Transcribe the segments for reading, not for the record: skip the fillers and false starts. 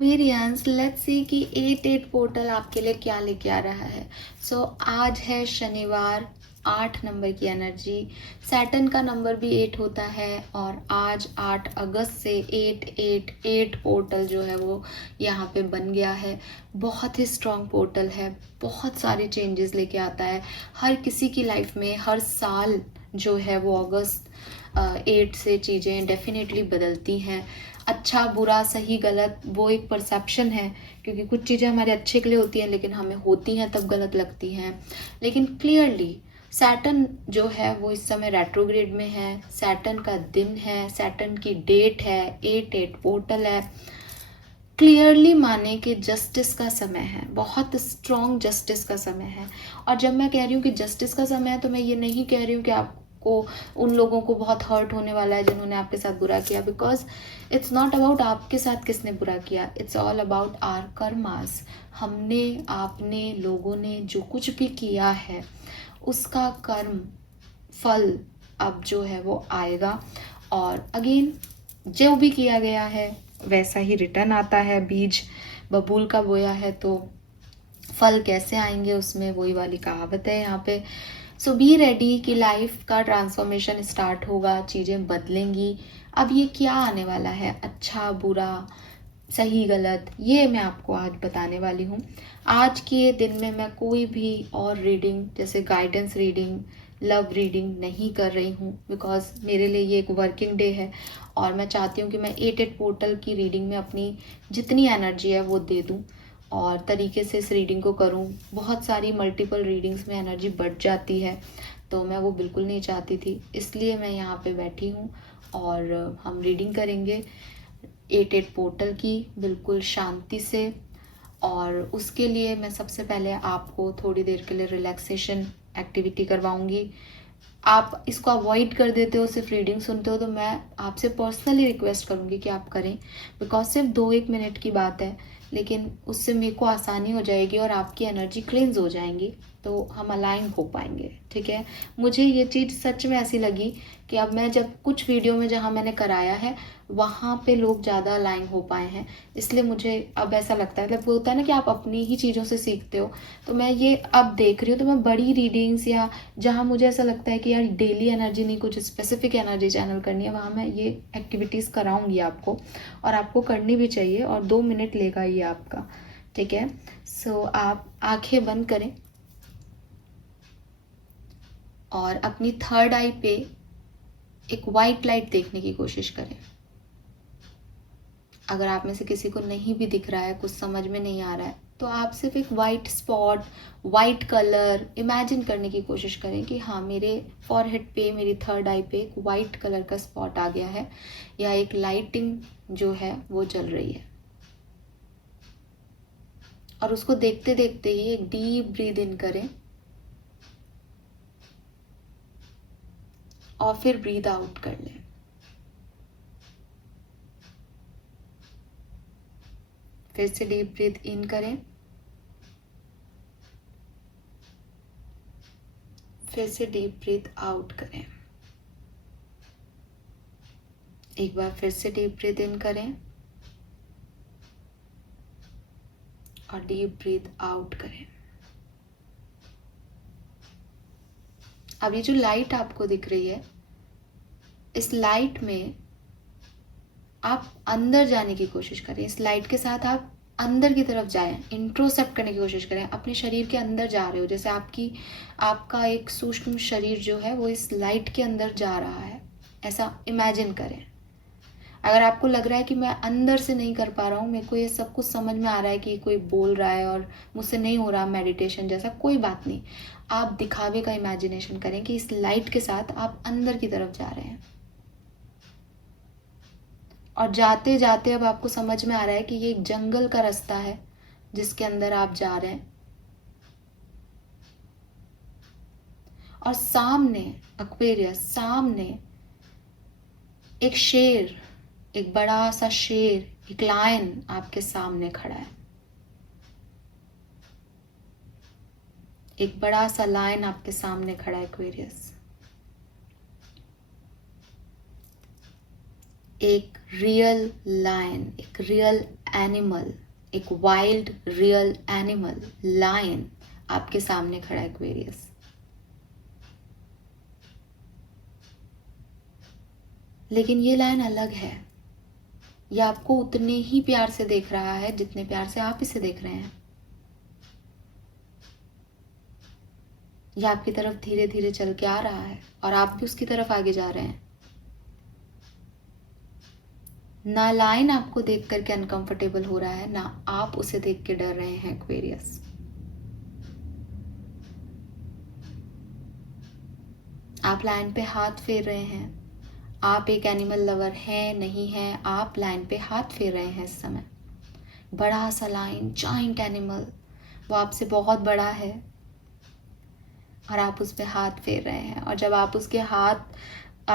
Variance let's see कि 8-8 portal आपके लिए क्या लेके आ रहा है। सो आज है शनिवार, 8 नंबर की एनर्जी। सैटर्न का नंबर भी 8 होता है और आज 8 अगस्त से 8-8-8 पोर्टल जो है वो यहाँ पे बन गया है। बहुत ही स्ट्रॉन्ग पोर्टल है, बहुत सारे चेंजेस लेके आता है हर किसी की लाइफ में। हर साल जो है वो अगस्त 8 से चीज़ें डेफिनेटली बदलती हैं। अच्छा बुरा सही गलत वो एक परसेप्शन है, क्योंकि कुछ चीज़ें हमारे अच्छे के लिए होती हैं लेकिन हमें होती हैं तब गलत लगती हैं। लेकिन क्लियरली सैटर्न जो है वो इस समय रेट्रोग्रेड में है। सैटर्न का दिन है, सैटर्न की डेट है, 8-8 पोर्टल है। क्लियरली माने कि जस्टिस का समय है, बहुत स्ट्रॉन्ग जस्टिस का समय है। और जब मैं कह रही हूँ कि जस्टिस का समय है तो मैं ये नहीं कह रही हूँ कि आपको उन लोगों को बहुत हर्ट होने वाला है जिन्होंने आपके साथ बुरा किया, बिकॉज इट्स नॉट अबाउट आपके साथ किसने बुरा किया, it's all about our karmas. हमने आपने लोगों ने जो कुछ भी किया है उसका कर्म फल अब जो है वो आएगा। और अगेन जो भी किया गया है वैसा ही रिटर्न आता है। बीज बबूल का बोया है तो फल कैसे आएंगे, उसमें वही वाली कहावत है यहाँ पे। सो बी रेडी कि लाइफ का ट्रांसफॉर्मेशन स्टार्ट होगा, चीज़ें बदलेंगी। अब ये क्या आने वाला है, अच्छा बुरा सही गलत, ये मैं आपको आज बताने वाली हूँ। आज के दिन में मैं कोई भी और रीडिंग जैसे गाइडेंस रीडिंग, लव रीडिंग नहीं कर रही हूँ, बिकॉज मेरे लिए ये एक वर्किंग डे है और मैं चाहती हूँ कि मैं 8-8 पोर्टल की रीडिंग में अपनी जितनी एनर्जी है वो दे दूँ और तरीके से इस रीडिंग को करूँ। बहुत सारी मल्टीपल रीडिंग्स में एनर्जी बढ़ जाती है तो मैं वो बिल्कुल नहीं चाहती थी, इसलिए मैं यहाँ पे बैठी हूँ और हम रीडिंग करेंगे 8-8 पोर्टल की बिल्कुल शांति से। और उसके लिए मैं सबसे पहले आपको थोड़ी देर के लिए रिलैक्सेशन एक्टिविटी करवाऊंगी। आप इसको अवॉइड कर देते हो, सिर्फ रीडिंग सुनते हो, तो मैं आपसे पर्सनली रिक्वेस्ट करूंगी कि आप करें, बिकॉज सिर्फ 2-1 मिनट की बात है लेकिन उससे मेरे को आसानी हो जाएगी और आपकी एनर्जी क्लेंज हो जाएंगी तो हम अलाइन हो पाएंगे। ठीक है, मुझे ये चीज़ सच में ऐसी लगी कि अब मैं जब कुछ वीडियो में जहाँ मैंने कराया है वहाँ पे लोग ज़्यादा अलाइन हो पाए हैं, इसलिए मुझे अब ऐसा लगता है, मतलब वो होता है ना कि आप अपनी ही चीज़ों से सीखते हो। तो मैं ये अब देख रही हूँ तो मैं बड़ी रीडिंग्स या जहाँ मुझे ऐसा लगता है कि यार डेली एनर्जी नहीं, कुछ स्पेसिफिक एनर्जी चैनल करनी है, वहाँ मैं ये एक्टिविटीज़ कराऊंगी आपको और आपको करनी भी चाहिए और 2 मिनट लेगा ये आपका। ठीक है, सो आप आंखें बंद करें और अपनी थर्ड आई पे एक वाइट लाइट देखने की कोशिश करें। अगर आप में से किसी को नहीं भी दिख रहा है, कुछ समझ में नहीं आ रहा है, तो आप सिर्फ एक white spot, white colour imagine करने की कोशिश करें कि हाँ मेरे फॉरहेड पे, मेरी थर्ड आई पे एक वाइट कलर का स्पॉट आ गया है या एक लाइटिंग जो है वो जल रही है। और उसको देखते देखते ही एक डीप ब्रीद इन करें और फिर ब्रीद आउट कर लें। फिर से डीप ब्रीथ इन करें, फिर से डीप ब्रीथ आउट करें। एक बार फिर से डीप ब्रीथ इन करें और डीप ब्रीथ आउट करें। अब ये जो लाइट आपको दिख रही है, इस लाइट में आप अंदर जाने की कोशिश करें। इस लाइट के साथ आप अंदर की तरफ जाएं, इंट्रोसेप्ट करने की कोशिश करें, अपने शरीर के अंदर जा रहे हो, जैसे आपका एक सूक्ष्म शरीर जो है वो इस लाइट के अंदर जा रहा है, ऐसा इमेजिन करें। अगर आपको लग रहा है कि मैं अंदर से नहीं कर पा रहा हूँ, मेरे को ये सब कुछ समझ में आ रहा है कि कोई बोल रहा है और मुझसे नहीं हो रहा मेडिटेशन जैसा, कोई बात नहीं, आप दिखावे का इमेजिनेशन करें कि इस लाइट के साथ आप अंदर की तरफ जा रहे हैं। और जाते जाते अब आपको समझ में आ रहा है कि ये एक जंगल का रास्ता है जिसके अंदर आप जा रहे हैं। और सामने एक्वेरियस, सामने एक शेर, एक बड़ा सा शेर, एक लायन आपके सामने खड़ा है। एक बड़ा सा लायन आपके सामने खड़ा है एक्वेरियस। एक रियल लायन, एक रियल एनिमल, एक वाइल्ड रियल एनिमल, लायन आपके सामने खड़ा है एक्वेरियस। लेकिन ये लायन अलग है। ये आपको उतने ही प्यार से देख रहा है जितने प्यार से आप इसे देख रहे हैं। ये आपकी तरफ धीरे धीरे चल के आ रहा है और आप भी उसकी तरफ आगे जा रहे हैं। ना लायन आपको देख करके अनकंफर्टेबल हो रहा है, ना आप उसे देख के डर रहे हैं एक्वेरियस। आप लायन पे हाथ फेर रहे हैं। आप एक एनिमल लवर हैं नहीं हैं, आप लायन पे हाथ फेर रहे हैं इस समय। बड़ा सा लायन, जाइंट एनिमल, वो आपसे बहुत बड़ा है और आप उस पे हाथ फेर रहे हैं। और जब आप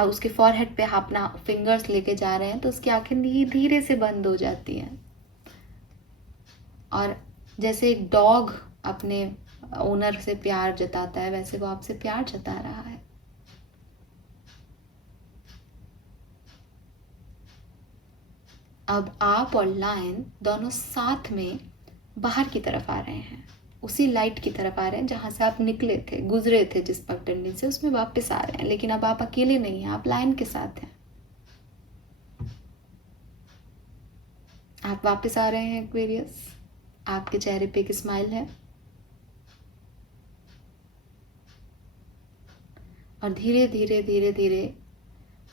उसके फॉरहेड पे अपना फिंगर्स लेके जा रहे हैं तो उसकी आंखें धीरे से बंद हो जाती हैं। और जैसे एक डॉग अपने ओनर से प्यार जताता है, वैसे वो आपसे प्यार जता रहा है। अब आप और लायन दोनों साथ में बाहर की तरफ आ रहे हैं, उसी लाइट की तरफ आ रहे हैं जहां से आप निकले थे, गुजरे थे जिस पगडंडी से, उसमें वापस आ रहे हैं। लेकिन अब आप अकेले नहीं हैं, आप लायन के साथ हैं। आप वापस आ रहे हैं एक्वेरियस। आपके चेहरे पे एक स्माइल है और धीरे धीरे धीरे धीरे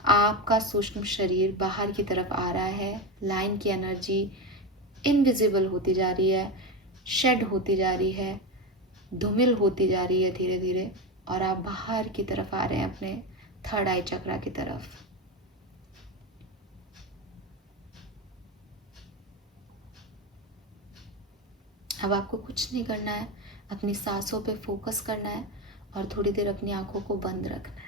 आपका सूक्ष्म शरीर बाहर की तरफ आ रहा है। लाइन की एनर्जी इनविजिबल होती जा रही है, शेड होती जा रही है, धूमिल होती जा रही है धीरे धीरे, और आप बाहर की तरफ आ रहे हैं अपने थर्ड आई चक्रा की तरफ। अब आपको कुछ नहीं करना है, अपनी सांसों पे फोकस करना है और थोड़ी देर अपनी आंखों को बंद रखना है।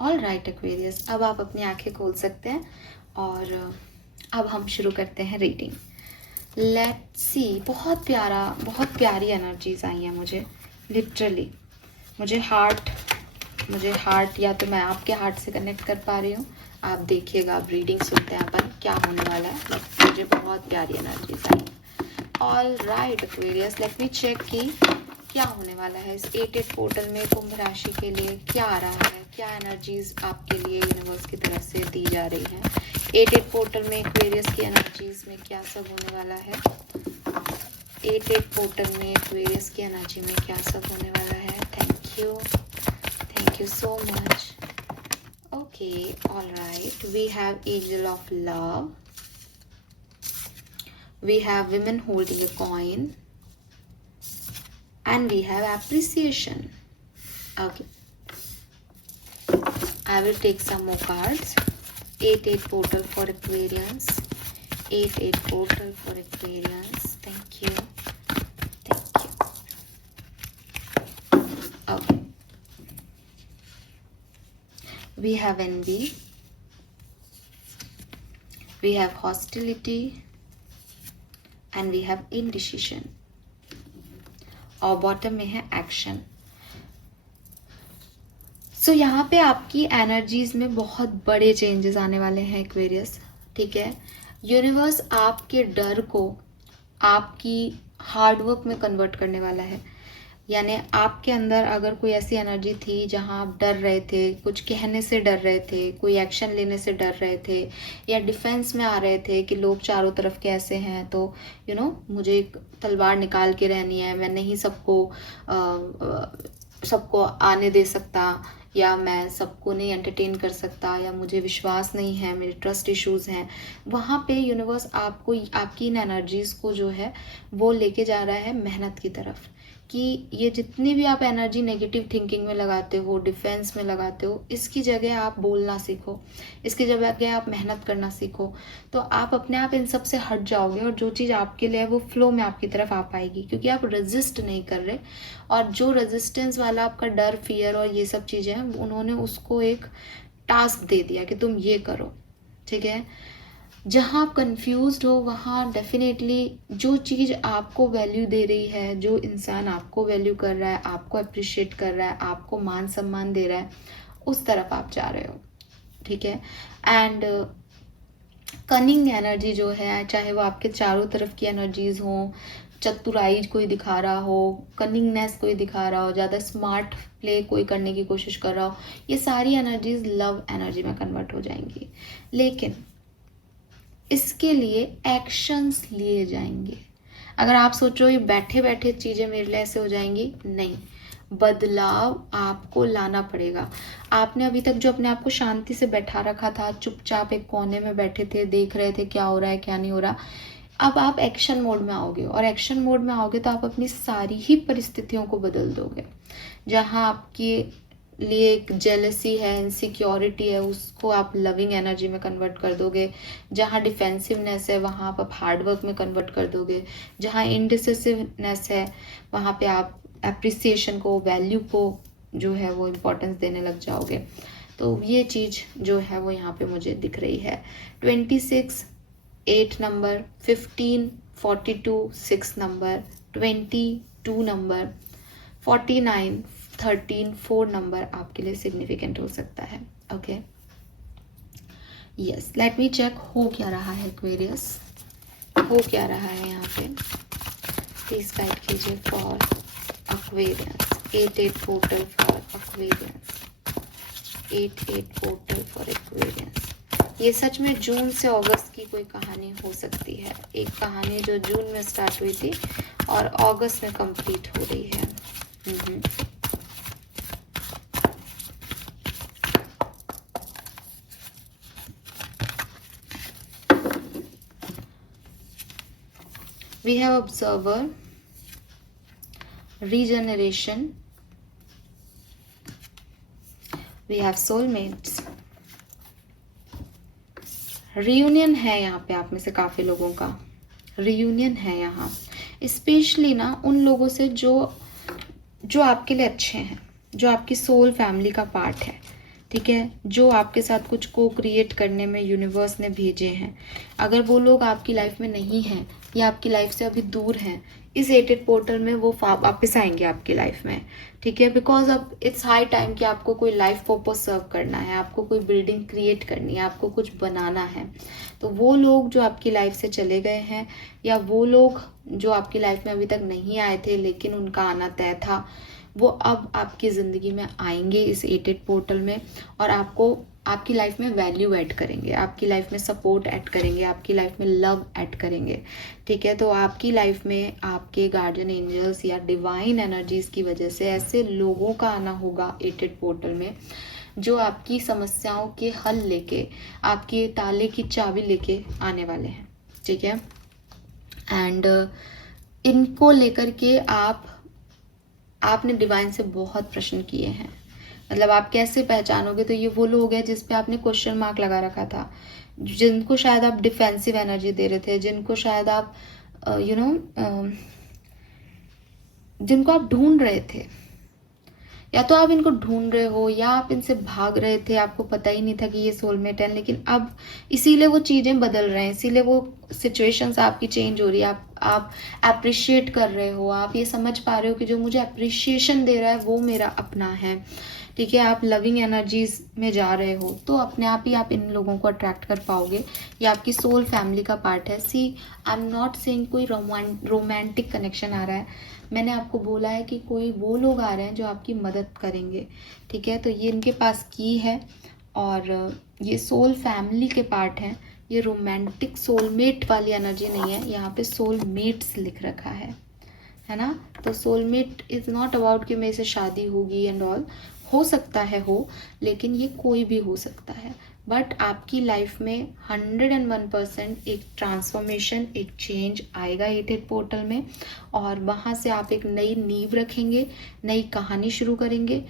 ऑल राइट एक्वेरियस, अब आप अपनी आंखें खोल सकते हैं और अब हम शुरू करते हैं रीडिंग। लेट्स सी, बहुत प्यारी एनर्जीज आई हैं मुझे, लिटरली। मुझे हार्ट या तो मैं आपके हार्ट से कनेक्ट कर पा रही हूँ। आप देखिएगा, आप रीडिंग सुनते हैं अपन क्या होने वाला है। मुझे बहुत प्यारी एनर्जीज आई हैं। All right Aquarius, let me check कि क्या होने वाला है इस 8-8 पोर्टल में। कुंभ राशि के लिए क्या आ रहा है, क्या एनर्जीज आपके लिए यूनिवर्स की तरफ से दी जा रही है। 8-8 पोर्टल में एक्वेरियस की एनर्जीज में क्या सब होने वाला है। 8-8 पोर्टल में एक्वेरियस की एनर्जी में क्या सब होने वाला है। Thank you so much. Okay, all right, we have angel of love, we have women holding a coin, and we have appreciation. Okay, I will take some more cards. 8-8 portal for Aquarians, 8-8 portal for Aquarians. Thank you. Okay, we have envy, we have hostility, and we have indecision. और bottom में है action. सो यहाँ पे आपकी energies में बहुत बड़े changes आने वाले हैं एक्वेरियस, ठीक है। यूनिवर्स आपके डर को आपकी हार्डवर्क में कन्वर्ट करने वाला है। यानी आपके अंदर अगर कोई ऐसी एनर्जी थी जहाँ आप डर रहे थे, कुछ कहने से डर रहे थे, कोई एक्शन लेने से डर रहे थे, या डिफेंस में आ रहे थे कि लोग चारों तरफ कैसे हैं, तो मुझे एक तलवार निकाल के रहनी है, मैं नहीं सबको आने दे सकता, या मैं सबको नहीं एंटरटेन कर सकता, या मुझे विश्वास नहीं है, मेरे ट्रस्ट इश्यूज़ हैं, वहाँ पे यूनिवर्स आपको आपकी इन एनर्जीज़ को जो है वो लेके जा रहा है मेहनत की तरफ, कि ये जितनी भी आप एनर्जी नेगेटिव थिंकिंग में लगाते हो, डिफेंस में लगाते हो, इसकी जगह आप बोलना सीखो, इसकी जगह आप मेहनत करना सीखो, तो आप अपने आप इन सब से हट जाओगे और जो चीज़ आपके लिए है वो फ्लो में आपकी तरफ आ पाएगी, क्योंकि आप रेजिस्ट नहीं कर रहे। और जो रेजिस्टेंस वाला आपका डर, फियर और ये सब चीज़ें हैं, उन्होंने उसको एक टास्क दे दिया कि तुम ये करो, ठीक है। जहाँ आप कंफ्यूज्ड हो वहाँ डेफिनेटली जो चीज़ आपको वैल्यू दे रही है, जो इंसान आपको वैल्यू कर रहा है, आपको अप्रिशिएट कर रहा है, आपको मान सम्मान दे रहा है, उस तरफ आप जा रहे हो, ठीक है। एंड कनिंग एनर्जी जो है, चाहे वो आपके चारों तरफ की एनर्जीज हो, चतुराई कोई दिखा रहा हो, कनिंगनेस कोई दिखा रहा हो, ज़्यादा स्मार्ट प्ले कोई करने की कोशिश कर रहा हो, ये सारी एनर्जीज लव एनर्जी में कन्वर्ट हो जाएंगी। लेकिन इसके लिए एक्शंस लिए जाएंगे। अगर आप सोचो ये बैठे बैठे चीज़ें मेरे लिए ऐसे हो जाएंगी, नहीं, बदलाव आपको लाना पड़ेगा। आपने अभी तक जो अपने आप को शांति से बैठा रखा था, चुपचाप एक कोने में बैठे थे, देख रहे थे क्या हो रहा है क्या नहीं हो रहा, अब आप एक्शन मोड में आओगे, और एक्शन मोड में आओगे तो आप अपनी सारी ही परिस्थितियों को बदल दोगे। जहाँ आपके लिए एक जेलसी है, इनसिक्योरिटी है, उसको आप लविंग एनर्जी में कन्वर्ट कर दोगे। जहाँ डिफेंसिवनेस है वहाँ आप हार्डवर्क में कन्वर्ट कर दोगे। जहाँ इनडिसिसिवनेस है वहाँ पे आप एप्रिसिएशन को, वैल्यू को जो है वो इम्पोर्टेंस देने लग जाओगे। तो ये चीज़ जो है वो यहाँ पे मुझे दिख रही है। 26 8 नंबर, 15 42 6 नंबर, 22 नंबर, 49 13 4 नंबर आपके लिए सिग्निफिकेंट हो सकता है। Okay, yes, let me check हो क्या रहा है एक्वेरियस, हो क्या रहा है यहाँ पे, प्लीज गाइड कीजिए for Aquarius. 8 portal for Aquarius, 8 portal for Aquarius. ये सच में जून से अगस्त की कोई कहानी हो सकती है, एक कहानी जो जून में स्टार्ट हुई थी और अगस्त में कंप्लीट हो रही है। We have observer, regeneration, we have soulmates, reunion है यहाँ पे आप में से काफ़ी लोगों का, reunion है यहाँ, स्पेशली ना उन लोगों से जो आपके लिए अच्छे हैं, जो आपकी सोल फैमिली का पार्ट है, ठीक है, जो आपके साथ कुछ को क्रिएट करने में यूनिवर्स ने भेजे हैं। अगर वो लोग आपकी लाइफ में नहीं हैं या आपकी लाइफ से अभी दूर हैं, इस 8 पोर्टल में वो वापस आएंगे आपकी लाइफ में, ठीक है। बिकॉज अब इट्स हाई टाइम कि आपको कोई लाइफ पर्पस सर्व करना है, आपको कोई बिल्डिंग क्रिएट करनी है, आपको कुछ बनाना है। तो वो लोग जो आपकी लाइफ से चले गए हैं, या वो लोग जो आपकी लाइफ में अभी तक नहीं आए थे लेकिन उनका आना तय था, वो अब आपकी ज़िंदगी में आएंगे इस 8 पोर्टल में, और आपकी लाइफ में वैल्यू ऐड करेंगे, आपकी लाइफ में सपोर्ट ऐड करेंगे, आपकी लाइफ में लव ऐड करेंगे, ठीक है। तो आपकी लाइफ में आपके गार्डियन एंजल्स या डिवाइन एनर्जीज की वजह से ऐसे लोगों का आना होगा 8 पोर्टल में, जो आपकी समस्याओं के हल लेके, आपके ताले की चाबी लेके आने वाले हैं, ठीक है। एंड इनको लेकर के आपने डिवाइन से बहुत प्रश्न किए हैं। मतलब आप कैसे पहचानोगे, तो ये वो लोग हैं जिस पे आपने क्वेश्चन मार्क लगा रखा था, जिनको शायद आप डिफेंसिव एनर्जी दे रहे थे, जिनको शायद आप जिनको आप ढूंढ रहे थे, या तो आप इनको ढूंढ रहे हो या आप इनसे भाग रहे थे, आपको पता ही नहीं था कि ये सोलमेट है, लेकिन अब इसीलिए वो चीज़ें बदल रहे हैं, इसीलिए वो सिचुएशंस आपकी चेंज हो रही है, आप अप्रिशिएट कर रहे हो, आप ये समझ पा रहे हो कि जो मुझे अप्रिशिएशन दे रहा है वो मेरा अपना है, ठीक है। आप लविंग एनर्जीज में जा रहे हो, तो अपने आप ही आप इन लोगों को अट्रैक्ट कर पाओगे, ये आपकी सोल फैमिली का पार्ट है। सी, आई एम नॉट सेइंग कोई रोमांटिक कनेक्शन आ रहा है, मैंने आपको बोला है कि कोई वो लोग आ रहे हैं जो आपकी मदद करेंगे, ठीक है। तो ये इनके पास की है और ये सोल फैमिली के पार्ट हैं, ये रोमांटिक सोलमेट वाली एनर्जी नहीं है, यहाँ पे सोलमेट्स लिख रखा है ना। तो सोलमेट इज़ नॉट अबाउट कि मेरे से शादी होगी एंड ऑल, हो सकता है हो, लेकिन ये कोई भी हो सकता है। बट आपकी लाइफ में 101% एक ट्रांसफॉर्मेशन, एक चेंज आएगा 8 पोर्टल में, और वहाँ से आप एक नई नींव रखेंगे, नई कहानी शुरू करेंगे,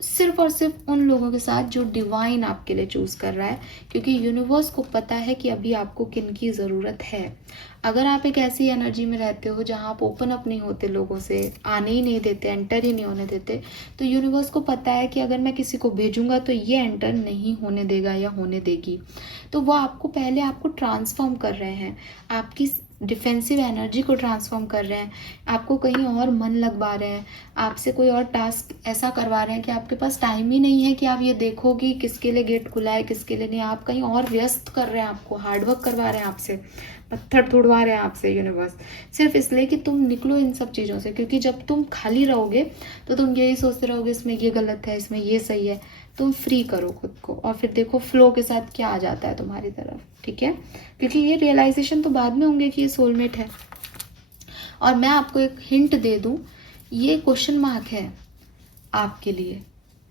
सिर्फ और सिर्फ उन लोगों के साथ जो डिवाइन आपके लिए चूज कर रहा है, क्योंकि यूनिवर्स को पता है कि अभी आपको किन की ज़रूरत है। अगर आप एक ऐसी एनर्जी में रहते हो जहाँ आप ओपन अप नहीं होते, लोगों से आने ही नहीं देते, एंटर ही नहीं होने देते, तो यूनिवर्स को पता है कि अगर मैं किसी को भेजूंगा तो ये एंटर नहीं होने देगा या होने देगी। तो वो आपको पहले आपको ट्रांसफॉर्म कर रहे हैं, आपकी डिफेंसिव एनर्जी को ट्रांसफॉर्म कर रहे हैं, आपको कहीं और मन लगवा रहे हैं, आपसे कोई और टास्क ऐसा करवा रहे हैं कि आपके पास टाइम ही नहीं है कि आप ये देखो कि किसके लिए गेट खुला है, किसके लिए नहीं। आप कहीं और व्यस्त कर रहे हैं, आपको हार्डवर्क करवा रहे हैं, आपसे पत्थर तोड़वा रहे हैं आपसे यूनिवर्स, सिर्फ इसलिए कि तुम निकलो इन सब चीज़ों से। क्योंकि जब तुम खाली रहोगे तो तुम यही सोचते रहोगे इसमें ये गलत है, इसमें ये सही है। तुम फ्री करो खुद को और फिर देखो फ्लो के साथ क्या आ जाता है तुम्हारी तरफ, ठीक है। क्योंकि ये रियलाइजेशन तो बाद में होंगे कि ये सोलमेट है। और मैं आपको एक हिंट दे दूं, ये क्वेश्चन मार्क है आपके लिए।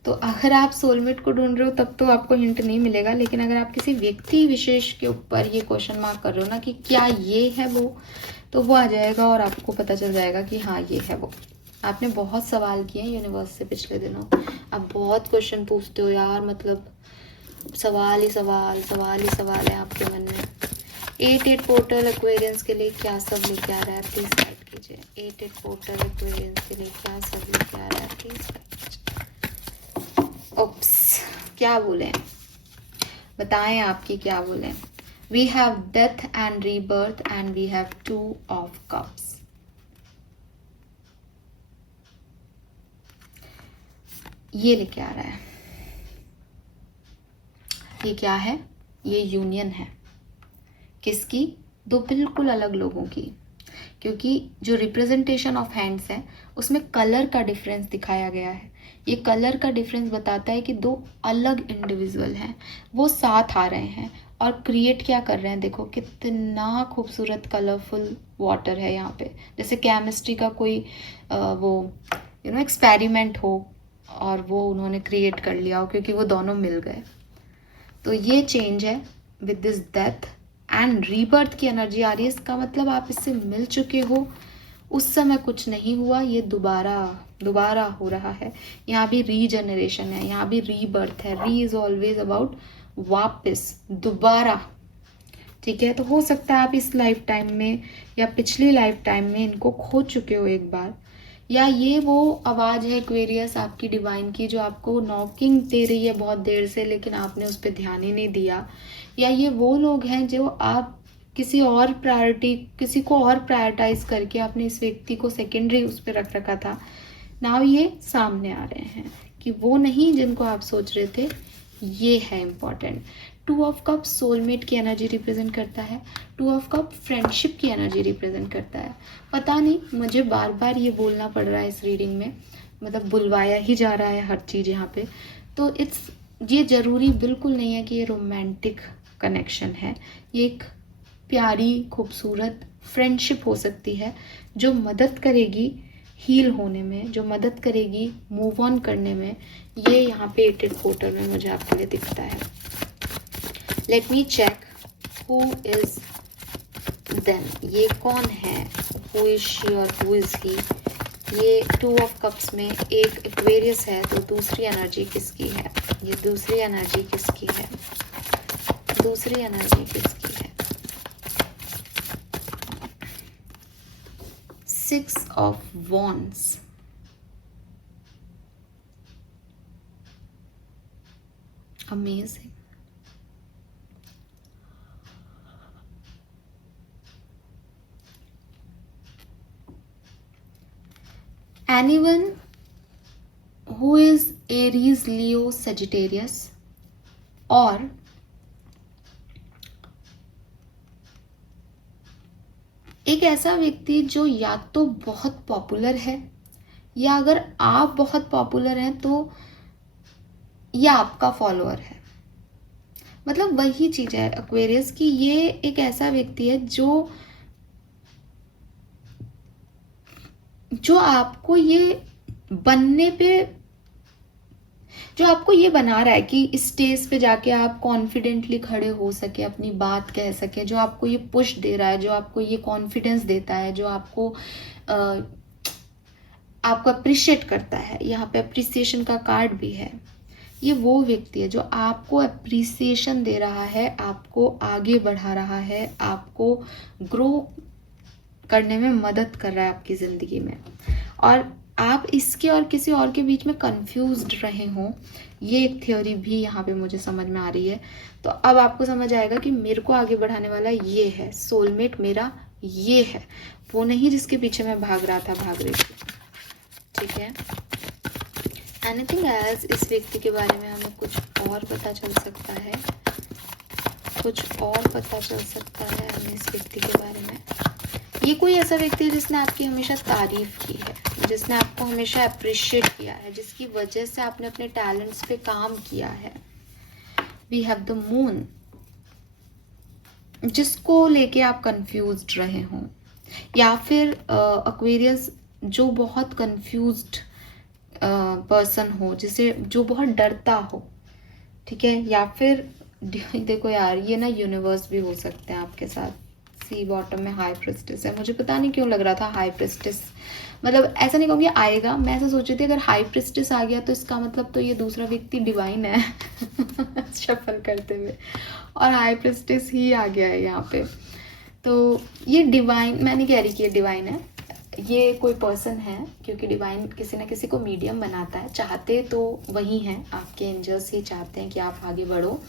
तो अगर आप सोलमेट को ढूंढ रहे हो तब तो आपको हिंट नहीं मिलेगा, लेकिन अगर आप किसी व्यक्ति विशेष के ऊपर ये क्वेश्चन मार्क कर रहे हो ना कि क्या ये है वो, तो वो आ जाएगा और आपको पता चल जाएगा कि हाँ ये है वो। आपने बहुत सवाल किए हैं यूनिवर्स से पिछले दिनों, आप बहुत क्वेश्चन पूछते हो यार, मतलब सवाल ही सवाल, सवाल ही सवाल है आपके मन में। 8 पोर्टल एक्वेरियंस के लिए क्या सब लेके आ रहा है, प्लीज गाइड कीजिए। 8 पोर्टल एक्वेरियंस के लिए क्या सब लेके आ रहा है, प्लीज गाइड कीजिए। ओप्स, क्या बोले, बताएं आपकी क्या बोले। We have death and rebirth and we have 2 of cups. ये लेके आ रहा है, ये क्या है, ये यूनियन है। किसकी, 2 बिल्कुल अलग लोगों की। क्योंकि जो रिप्रेजेंटेशन ऑफ हैंड्स है उसमें कलर का डिफरेंस दिखाया गया है। ये कलर का डिफरेंस बताता है कि 2 अलग इंडिविजुअल हैं, वो साथ आ रहे हैं और क्रिएट क्या कर रहे हैं। देखो कितना खूबसूरत कलरफुल वाटर है यहाँ पे, जैसे केमिस्ट्री का कोई वो एक्सपेरिमेंट हो और वो उन्होंने क्रिएट कर लिया हो, क्योंकि वो दोनों मिल गए। तो ये चेंज है with this death and rebirth की एनर्जी आ रही है। इसका मतलब आप इससे मिल चुके हो, उस समय कुछ नहीं हुआ, ये दोबारा हो रहा है। यहाँ भी रीजनरेशन है, यहाँ भी रीबर्थ है। री इज ऑलवेज अबाउट वापस, दोबारा, ठीक है। तो हो सकता है आप इस लाइफ टाइम में या पिछली लाइफ टाइम में इनको खो चुके हो एक बार, या ये वो आवाज़ है एक्वेरियस आपकी डिवाइन की जो आपको नॉकिंग दे रही है बहुत देर से, लेकिन आपने उस पर ध्यान ही नहीं दिया। या ये वो लोग हैं जो आप किसी और किसी को और प्रायोरिटाइज करके आपने इस व्यक्ति को सेकेंडरी उस पर रख रखा था। नाउ ये सामने आ रहे हैं कि वो नहीं जिनको आप सोच रहे थे, ये है इम्पॉर्टेंट। 2 ऑफ कप सोलमेट की एनर्जी रिप्रेजेंट करता है, 2 ऑफ कप फ्रेंडशिप की एनर्जी रिप्रेजेंट करता है। पता नहीं मुझे बार बार ये बोलना पड़ रहा है इस रीडिंग में, मतलब बुलवाया ही जा रहा है हर चीज़ यहाँ पे। तो ये ज़रूरी बिल्कुल नहीं है कि ये रोमांटिक कनेक्शन है, ये एक प्यारी खूबसूरत फ्रेंडशिप हो सकती है जो मदद करेगी हील होने में, जो मदद करेगी मूव ऑन करने में। ये यहाँ पे 8 पोर्टल में मुझे आपके लिए दिखता है। Let me check who is then, ये कौन है, हु इज शी और हु इज ही। ये 2 ऑफ कप्स में एक एक्वेरियस है, तो दूसरी एनर्जी किसकी है, ये दूसरी एनर्जी किसकी है, दूसरी एनर्जी किसकी है। 6 of Wands, amazing। Anyone who is Aries, Leo, Sagittarius, और एक ऐसा व्यक्ति जो या तो बहुत पॉपुलर है, या अगर आप बहुत पॉपुलर हैं तो ये आपका फॉलोअर है। मतलब वही चीज है एक्वेरियस की, ये एक ऐसा व्यक्ति है जो आपको ये बनने पे, जो आपको ये बना रहा है कि इस स्टेज पे जाके आप कॉन्फिडेंटली खड़े हो सके, अपनी बात कह सके, जो आपको ये पुश दे रहा है, जो आपको ये कॉन्फिडेंस देता है, जो आपको आपको अप्रिशिएट करता है, यहाँ पे अप्रिसिएशन का कार्ड भी है, ये वो व्यक्ति है जो आपको अप्रिसिएशन दे रहा है, आपको आगे बढ़ा रहा है, आपको ग्रो करने में मदद कर रहा है आपकी ज़िंदगी में। और आप इसके और किसी और के बीच में कंफ्यूज्ड रहे हों, ये एक थ्योरी भी यहाँ पे मुझे समझ में आ रही है। तो अब आपको समझ आएगा कि मेरे को आगे बढ़ाने वाला ये है, सोलमेट मेरा ये है, वो नहीं जिसके पीछे मैं भाग रहा था, भाग रही थी। ठीक है, एनीथिंग एल्स इस व्यक्ति के बारे में हमें कुछ और पता चल सकता है, कुछ और पता चल सकता है हमें इस व्यक्ति के बारे में। ये कोई ऐसा व्यक्ति है जिसने आपकी हमेशा तारीफ की है, जिसने आपको हमेशा अप्रिशिएट किया है, जिसकी वजह से आपने अपने टैलेंट्स पे काम किया है। वी हैव द मून, जिसको लेके आप कंफ्यूज्ड रहे हों, या फिर एक्वेरियस जो बहुत कंफ्यूज्ड पर्सन हो, जिसे जो बहुत डरता हो। ठीक है, या फिर देखो यार, ये ना यूनिवर्स भी हो सकते हैं आपके साथ। सी बॉटम में हाई प्रेस्टिस है, मुझे पता नहीं क्यों लग रहा था हाई प्रेस्टिस, मतलब ऐसा नहीं कहूँगी आएगा, मैं ऐसा सोच रही थी अगर हाई प्रेस्टिस आ गया तो इसका मतलब तो ये दूसरा व्यक्ति डिवाइन है शफल करते हुए, और हाई प्रेस्टिस ही आ गया है यहाँ पे। तो ये डिवाइन, मैं नहीं कह रही कि ये डिवाइन है, ये कोई पर्सन है, क्योंकि डिवाइन किसी ना किसी को मीडियम बनाता है, चाहते तो वही हैं, आपके एंजल्स ही चाहते हैं कि आप आगे बढ़ो,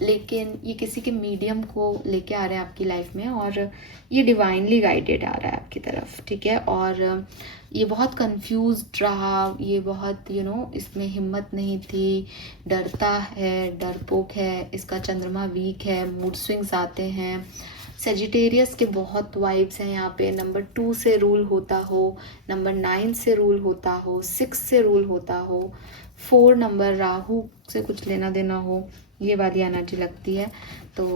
लेकिन ये किसी के मीडियम को लेके आ रहे हैं आपकी लाइफ में, और ये डिवाइनली गाइडेड आ रहा है आपकी तरफ। ठीक है, और ये बहुत कंफ्यूज्ड रहा, ये बहुत इसमें हिम्मत नहीं थी, डरता है, डरपोक है, इसका चंद्रमा वीक है, मूड स्विंग्स आते हैं, सेजिटेरियस के बहुत वाइब्स हैं यहाँ पे। नंबर 2 से रूल होता हो, नंबर 9 से रूल होता हो, 6 से रूल होता हो, 4 नंबर राहु से कुछ लेना देना हो, ये वाली एनर्जी लगती है। तो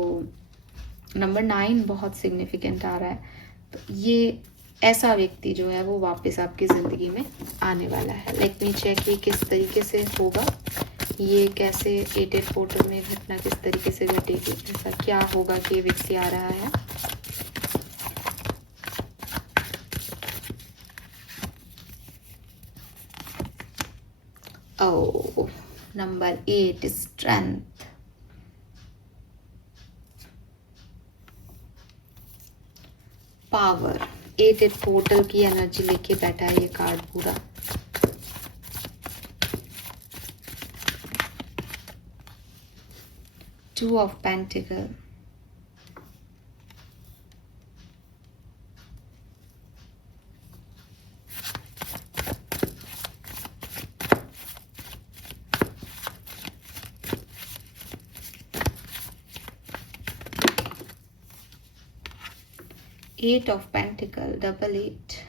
नंबर 9 बहुत सिग्निफिकेंट आ रहा है। तो ये ऐसा व्यक्ति जो है वो वापस आपकी ज़िंदगी में आने वाला है। लेट मी चेक ये किस तरीके से होगा, ये कैसे 8 पोर्टल में घटना किस तरीके से घटेगी, ऐसा क्या होगा कि ये व्यक्ति आ रहा है। ओह, नंबर 8 स्ट्रेंथ, पावर, 8 पोर्टल की एनर्जी लेके बैठा है ये कार्ड पूरा। Two of Pentacles, Eight of Pentacles, double 8,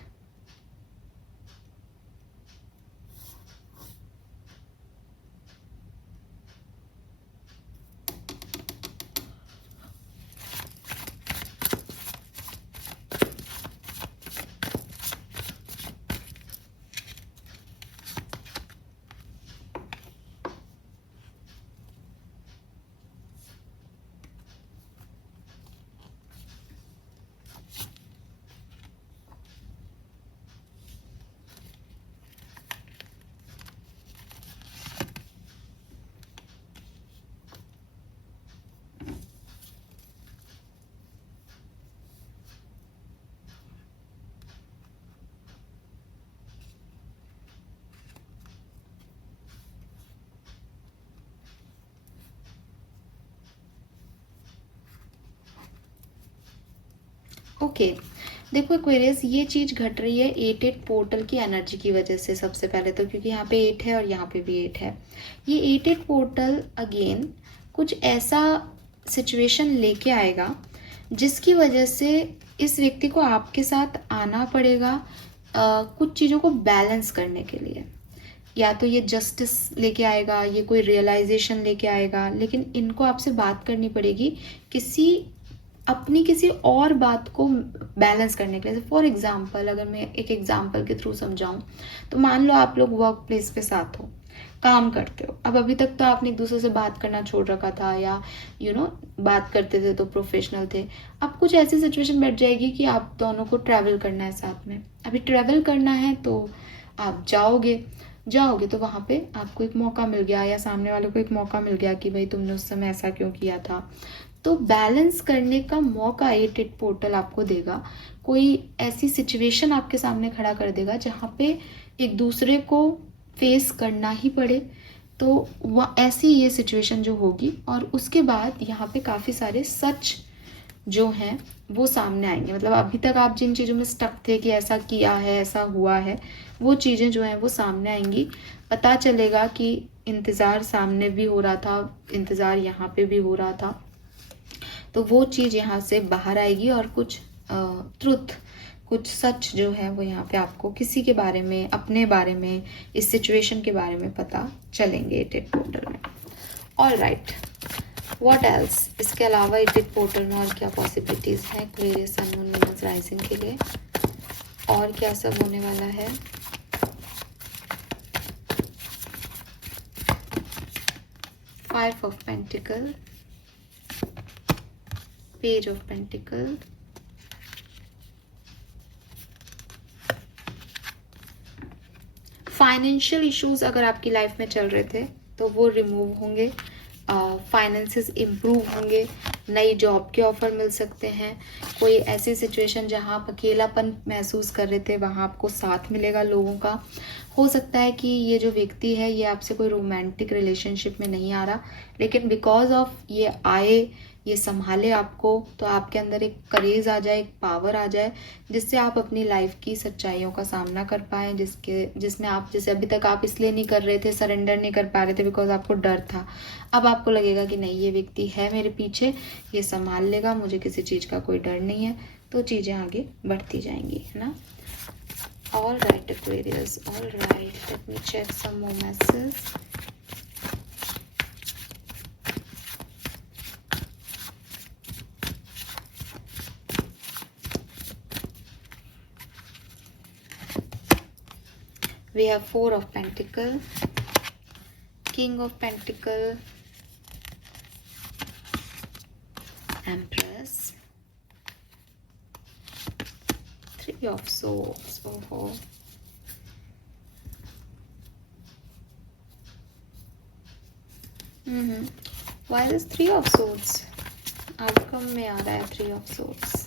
okay. देखो एक्वेरियस, ये चीज़ घट रही है 8 पोर्टल की एनर्जी की वजह से। सबसे पहले तो क्योंकि यहाँ पे 8 है और यहाँ पे भी 8 है, ये 8 पोर्टल अगेन कुछ ऐसा सिचुएशन लेके आएगा जिसकी वजह से इस व्यक्ति को आपके साथ आना पड़ेगा कुछ चीज़ों को बैलेंस करने के लिए। या तो ये जस्टिस लेके आएगा, ये कोई रियलाइजेशन लेके आएगा, लेकिन इनको आपसे बात करनी पड़ेगी किसी अपनी किसी और बात को बैलेंस करने के लिए। फॉर एग्जाम्पल, अगर मैं एक एग्जाम्पल के थ्रू समझाऊं, तो मान लो आप लोग वर्क प्लेस पे साथ हो, काम करते हो। अब अभी तक तो आपने एक दूसरे से बात करना छोड़ रखा था, या बात करते थे तो प्रोफेशनल थे। अब कुछ ऐसी सिचुएशन बैठ जाएगी कि आप दोनों को ट्रैवल करना है साथ में। अभी ट्रैवल करना है तो आप जाओगे तो वहाँ पे आपको एक मौका मिल गया, या सामने वाले को एक मौका मिल गया कि भाई तुमने उस समय ऐसा क्यों किया था। तो बैलेंस करने का मौका 8-8 पोर्टल आपको देगा। कोई ऐसी सिचुएशन आपके सामने खड़ा कर देगा जहाँ पे एक दूसरे को फेस करना ही पड़े, तो वह ऐसी ये सिचुएशन जो होगी, और उसके बाद यहाँ पे काफ़ी सारे सच जो हैं वो सामने आएंगे। मतलब अभी तक आप जिन चीज़ों में स्टक थे कि ऐसा किया है, ऐसा हुआ है, वो चीज़ें जो हैं वो सामने आएंगी। पता चलेगा कि इंतज़ार सामने भी हो रहा था, इंतज़ार यहाँ पे भी हो रहा था। तो वो चीज़ यहाँ से बाहर आएगी, और कुछ ट्रुथ, कुछ सच जो है वो यहाँ पे आपको किसी के बारे में, अपने बारे में, इस सिचुएशन के बारे में पता चलेंगे 8-8 पोर्टल में। All right, what else? इसके अलावा 8-8 पोर्टल में और क्या पॉसिबिलिटीज़ हैं एक्वेरियस, सन, मून, वीनस, राइजिंग के लिए? और क्या सब होने वाला है? Five of pentacle, page of pentacle, financial issues अगर आपकी लाइफ में चल रहे थे तो वो रिमूव होंगे, फाइनेंसेस इम्प्रूव होंगे, नई जॉब के ऑफर मिल सकते हैं। कोई ऐसी सिचुएशन जहां आप अकेलापन महसूस कर रहे थे, वहां आपको साथ मिलेगा लोगों का। हो सकता है कि ये जो व्यक्ति है ये आपसे कोई रोमांटिक रिलेशनशिप में नहीं आ रहा, लेकिन बिकॉज ऑफ ये आए, ये संभाले आपको, तो आपके अंदर एक करेज आ जाए, एक पावर आ जाए, जिससे आप अपनी लाइफ की सच्चाइयों का सामना कर पाए, जिसमें आप, जैसे अभी तक आप इसलिए नहीं कर रहे थे, सरेंडर नहीं कर पा रहे थे बिकॉज आपको डर था। अब आपको लगेगा कि नहीं, ये व्यक्ति है मेरे पीछे, ये संभाल लेगा, मुझे किसी चीज़ का कोई डर नहीं है, तो चीज़ें आगे बढ़ती जाएंगी, है ना। All right Aquarius, all right, let me check some more message. We have Four of Pentacle, King of Pentacle, Empress, Three of Swords. Oh. Why is Three of Swords? Outcome में आ रहा है Three of Swords.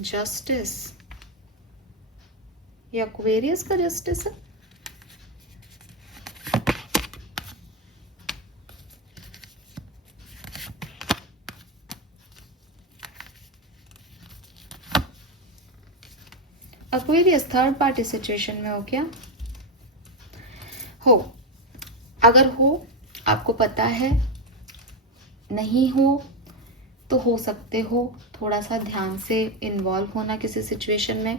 जस्टिस, ये Aquarius का justice है। Aquarius third party situation में हो क्या? हो, अगर हो, आपको पता है, नहीं हो तो हो सकते हो थोड़ा सा ध्यान से इन्वॉल्व होना किसी सिचुएशन में।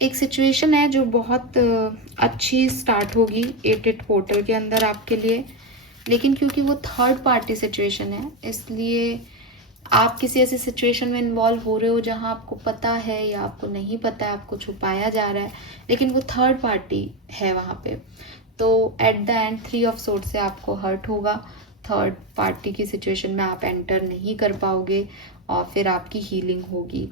एक सिचुएशन है जो बहुत अच्छी स्टार्ट होगी 8-8 पोर्टल के अंदर आपके लिए, लेकिन क्योंकि वो थर्ड पार्टी सिचुएशन है, इसलिए आप किसी ऐसी सिचुएशन में इन्वॉल्व हो रहे हो जहां आपको पता है या आपको नहीं पता है, आपको छुपाया जा रहा है, लेकिन वो थर्ड पार्टी है वहां पे। तो at the end 3 of sword से आपको हर्ट होगा। थर्ड पार्टी की सिचुएशन में आप एंटर नहीं कर पाओगे और फिर आपकी हीलिंग होगी।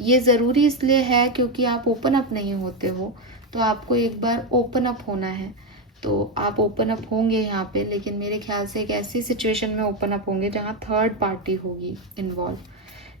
ये ज़रूरी इसलिए है क्योंकि आप ओपन अप नहीं होते हो, तो आपको एक बार ओपन अप होना है। तो आप ओपन अप होंगे यहाँ पे, लेकिन मेरे ख्याल से एक ऐसी सिचुएशन में ओपन अप होंगे जहाँ थर्ड पार्टी होगी इन्वॉल्व,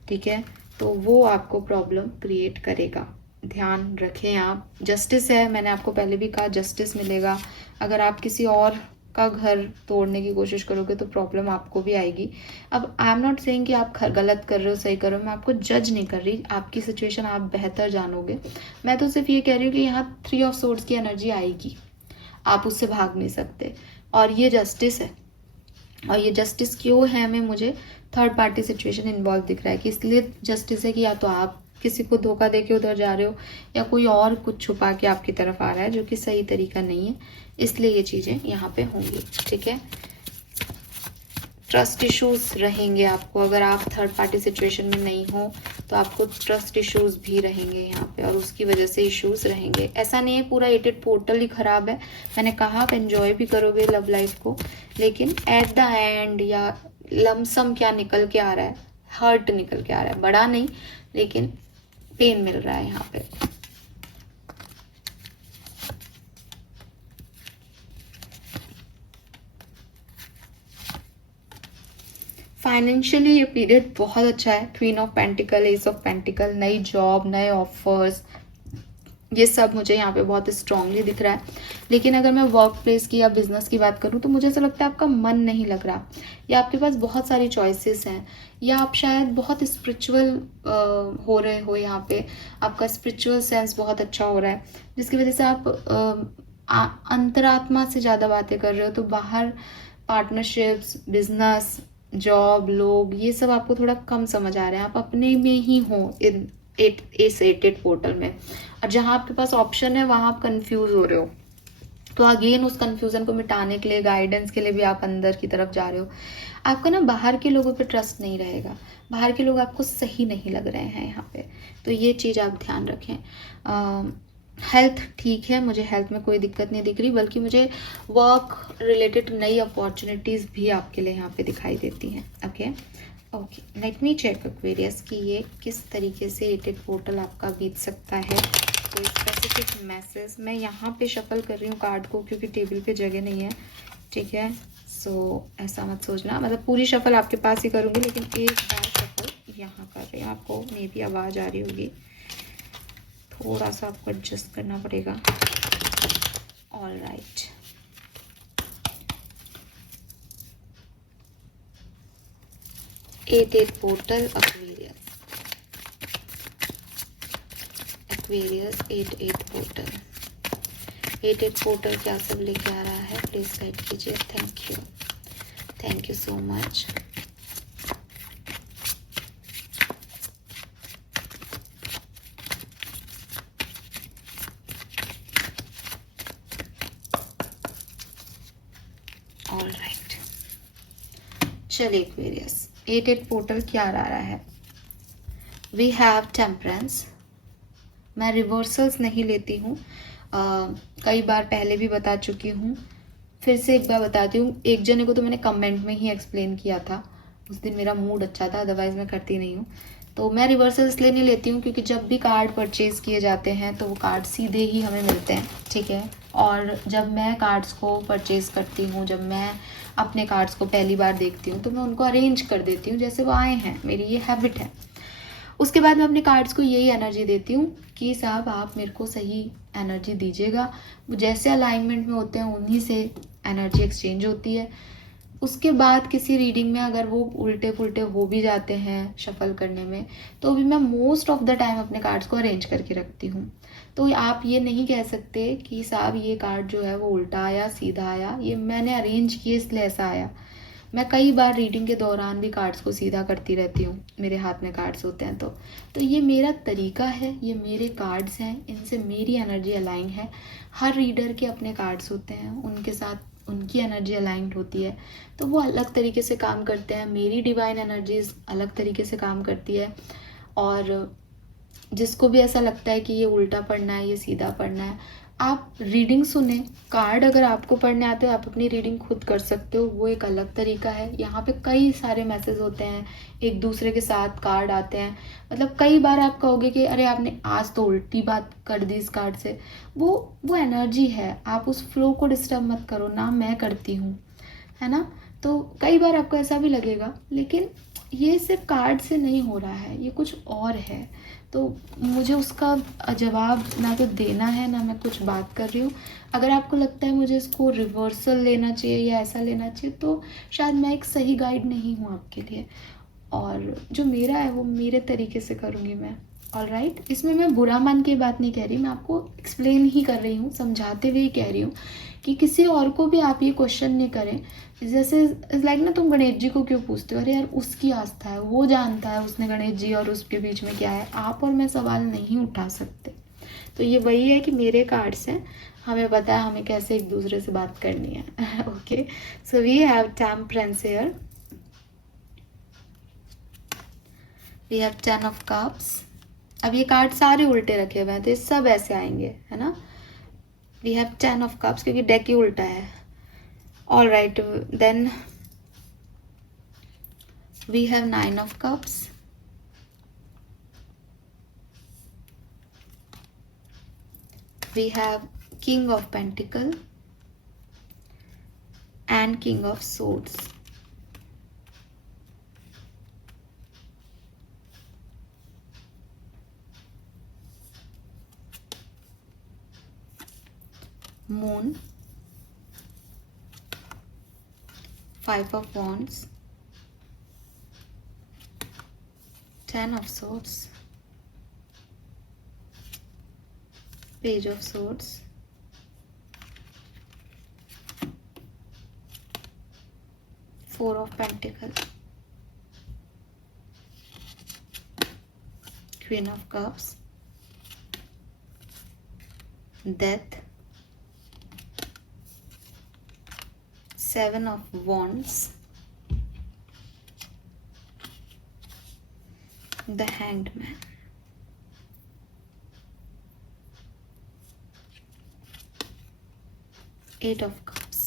ठीक है। तो वो आपको प्रॉब्लम क्रिएट करेगा, ध्यान रखें आप। जस्टिस है, मैंने आपको पहले भी कहा जस्टिस मिलेगा। अगर आप किसी और का घर तोड़ने की कोशिश करोगे तो प्रॉब्लम आपको भी आएगी। अब आई एम नॉट सेइंग कि आप गलत कर रहे हो, सही कर रहे हो, मैं आपको जज नहीं कर रही, आपकी सिचुएशन आप बेहतर जानोगे। मैं तो सिर्फ ये कह रही हूँ कि यहाँ 3 ऑफ सोर्ड्स की एनर्जी आएगी, आप उससे भाग नहीं सकते, और ये जस्टिस है। और ये जस्टिस क्यों है, हमें मुझे थर्ड पार्टी सिचुएशन इन्वॉल्व दिख रहा है कि इसलिए जस्टिस है कि या तो आप किसी को धोखा देके उधर जा रहे हो, या कोई और कुछ छुपा के आपकी तरफ आ रहा है जो कि सही तरीका नहीं है, इसलिए ये चीज़ें यहाँ पे होंगी, ठीक है। ट्रस्ट इश्यूज रहेंगे आपको, अगर आप थर्ड पार्टी सिचुएशन में नहीं हो तो आपको ट्रस्ट इश्यूज भी रहेंगे यहाँ पे, और उसकी वजह से इश्यूज रहेंगे। ऐसा नहीं है पूरा 8 पोर्टल ही खराब है, मैंने कहा आप एंजॉय भी करोगे लव लाइफ को, लेकिन एट द एंड या लमसम क्या निकल के आ रहा है, हर्ट निकल के आ रहा है, बड़ा नहीं लेकिन पेन मिल रहा है यहाँ पे। फाइनेंशियली ये पीरियड बहुत अच्छा है। Queen of pentacle, S of pentacle, नई जॉब, नए ऑफर्स, ये सब मुझे यहाँ पे बहुत स्ट्रांगली दिख रहा है। लेकिन अगर मैं वर्क प्लेस की या बिजनेस की बात करूँ तो मुझे ऐसा लगता है आपका मन नहीं लग रहा, या आपके पास बहुत सारी चॉइसेस हैं, या आप शायद बहुत स्पिरिचुअल हो रहे हो, यहाँ पे आपका स्पिरिचुअल सेंस बहुत अच्छा हो रहा है, जिसकी वजह से आप अंतरात्मा से ज़्यादा बातें कर रहे हो। तो बाहर पार्टनरशिप्स, बिजनेस, जॉब, लोग, ये सब आपको थोड़ा कम समझ आ रहे हैं, आप अपने में ही हो इन इस 8 पोर्टल में, और जहाँ आपके पास ऑप्शन है वहाँ आप कंफ्यूज हो रहे हो। तो अगेन उस कंफ्यूजन को मिटाने के लिए, गाइडेंस के लिए भी आप अंदर की तरफ जा रहे हो। आपका ना बाहर के लोगों पे ट्रस्ट नहीं रहेगा, बाहर के लोग आपको सही नहीं लग रहे हैं यहाँ पे, तो ये चीज़ आप ध्यान रखें। हेल्थ ठीक है, मुझे हेल्थ में कोई दिक्कत नहीं दिख रही, बल्कि मुझे वर्क रिलेटेड नई अपॉर्चुनिटीज़ भी आपके लिए यहाँ पे दिखाई देती हैं। Okay, let me check Aquarius कि ये किस तरीके से 8 पोर्टल आपका बीत सकता है। कोई स्पेसिफिक मैसेज, मैं यहाँ पे शफल कर रही हूँ कार्ड को क्योंकि टेबल पे जगह नहीं है, ठीक है। सो ऐसा मत सोचना, मतलब पूरी शफल आपके पास ही करूँगी, लेकिन एक बार शफल यहाँ कर रही हूँ। आपको मे भी आवाज़ आ रही होगी, थोड़ा सा आपको एडजस्ट करना पड़ेगा। All right, eight portal Aquarius 8 portal, 8 portal क्या सब लेके आ रहा है, प्लीज गाइड कीजिए। Thank you so much. All right, चलिए एक्वेरियस 8 पोर्टल क्या आ रहा है। We have temperance. मैं रिवर्सल्स नहीं लेती हूँ, कई बार पहले भी बता चुकी हूँ, फिर से एक बार बताती हूँ। एक जने को तो मैंने कमेंट में ही एक्सप्लेन किया था, उस दिन मेरा मूड अच्छा था, अदरवाइज मैं करती नहीं हूँ। तो मैं रिवर्सल इसलिए नहीं लेती हूँ क्योंकि जब भी कार्ड परचेज किए जाते हैं तो वो कार्ड सीधे ही हमें मिलते हैं, ठीक है। और जब मैं कार्ड्स को परचेज करती हूँ, जब मैं अपने कार्ड्स को पहली बार देखती हूँ तो मैं उनको अरेंज कर देती हूँ जैसे वो आए हैं, मेरी ये हैबिट है। उसके बाद मैं अपने कार्ड्स को यही एनर्जी देती हूँ कि साहब आप मेरे को सही एनर्जी दीजिएगा, वो जैसे अलाइनमेंट में होते हैं उन्हीं से एनर्जी एक्सचेंज होती है। उसके बाद किसी रीडिंग में अगर वो उल्टे पुल्टे हो भी जाते हैं शफल करने में, तो भी मैं मोस्ट ऑफ द टाइम अपने कार्ड्स को अरेंज करके रखती हूँ। तो आप ये नहीं कह सकते कि साहब ये कार्ड जो है वो उल्टा आया, सीधा आया, ये मैंने अरेंज किए इसलिए ऐसा आया। मैं कई बार रीडिंग के दौरान भी कार्ड्स को सीधा करती रहती हूँ, मेरे हाथ में कार्ड्स होते हैं तो ये मेरा तरीका है, ये मेरे कार्ड्स हैं, इनसे मेरी एनर्जी अलाइन है। हर रीडर के अपने कार्ड्स होते हैं, उनके साथ उनकी एनर्जी अलाइंड होती है, तो वो अलग तरीके से काम करते हैं। मेरी डिवाइन एनर्जीज अलग तरीके से काम करती है, और जिसको भी ऐसा लगता है कि ये उल्टा पढ़ना है, ये सीधा पढ़ना है, आप रीडिंग सुने। कार्ड अगर आपको पढ़ने आते हो आप अपनी रीडिंग खुद कर सकते हो, वो एक अलग तरीका है। यहाँ पे कई सारे मैसेज होते हैं, एक दूसरे के साथ कार्ड आते हैं, मतलब कई बार आप कहोगे कि अरे आपने आज तो उल्टी बात कर दी इस कार्ड से, वो एनर्जी है, आप उस फ्लो को डिस्टर्ब मत करो ना, मैं करती हूँ, है ना। तो कई बार आपको ऐसा भी लगेगा, लेकिन ये सिर्फ कार्ड से नहीं हो रहा है, ये कुछ और है। तो मुझे उसका जवाब ना तो देना है ना मैं कुछ बात कर रही हूँ। अगर आपको लगता है मुझे इसको रिवर्सल लेना चाहिए या ऐसा लेना चाहिए, तो शायद मैं एक सही गाइड नहीं हूँ आपके लिए, और जो मेरा है वो मेरे तरीके से करूँगी मैं। ऑल राइट, इसमें मैं बुरा मन की बात नहीं कह रही, मैं आपको एक्सप्लेन ही कर रही हूँ, समझाते हुए ही कह रही हूँ कि किसी और को भी आप ये क्वेश्चन नहीं करें। जैसे लाइक ना, तुम गणेश जी को क्यों पूछते हो, अरे यार उसकी आस्था है, वो जानता है उसने गणेश जी और उसके बीच में क्या है, आप और मैं सवाल नहीं उठा सकते। तो ये वही है कि मेरे कार्ड्स हैं, हमें पता है हमें कैसे एक दूसरे से बात करनी है। Okay, so we have temperance here, we have 10 of cups. अब ये कार्ड सारे उल्टे रखे हुए हैं तो ये सब ऐसे आएंगे, है ना। वी हैव 10 ऑफ कप्स क्योंकि डेक ही उल्टा है। All right, then we have 9 of cups, we have King of Pentacle and King of Swords. Moon, 5 of Wands, 10 of Swords, Page of Swords, Four of Pentacles, Queen of Cups, Death, 7 of Wands, the Hanged Man, Eight of Cups,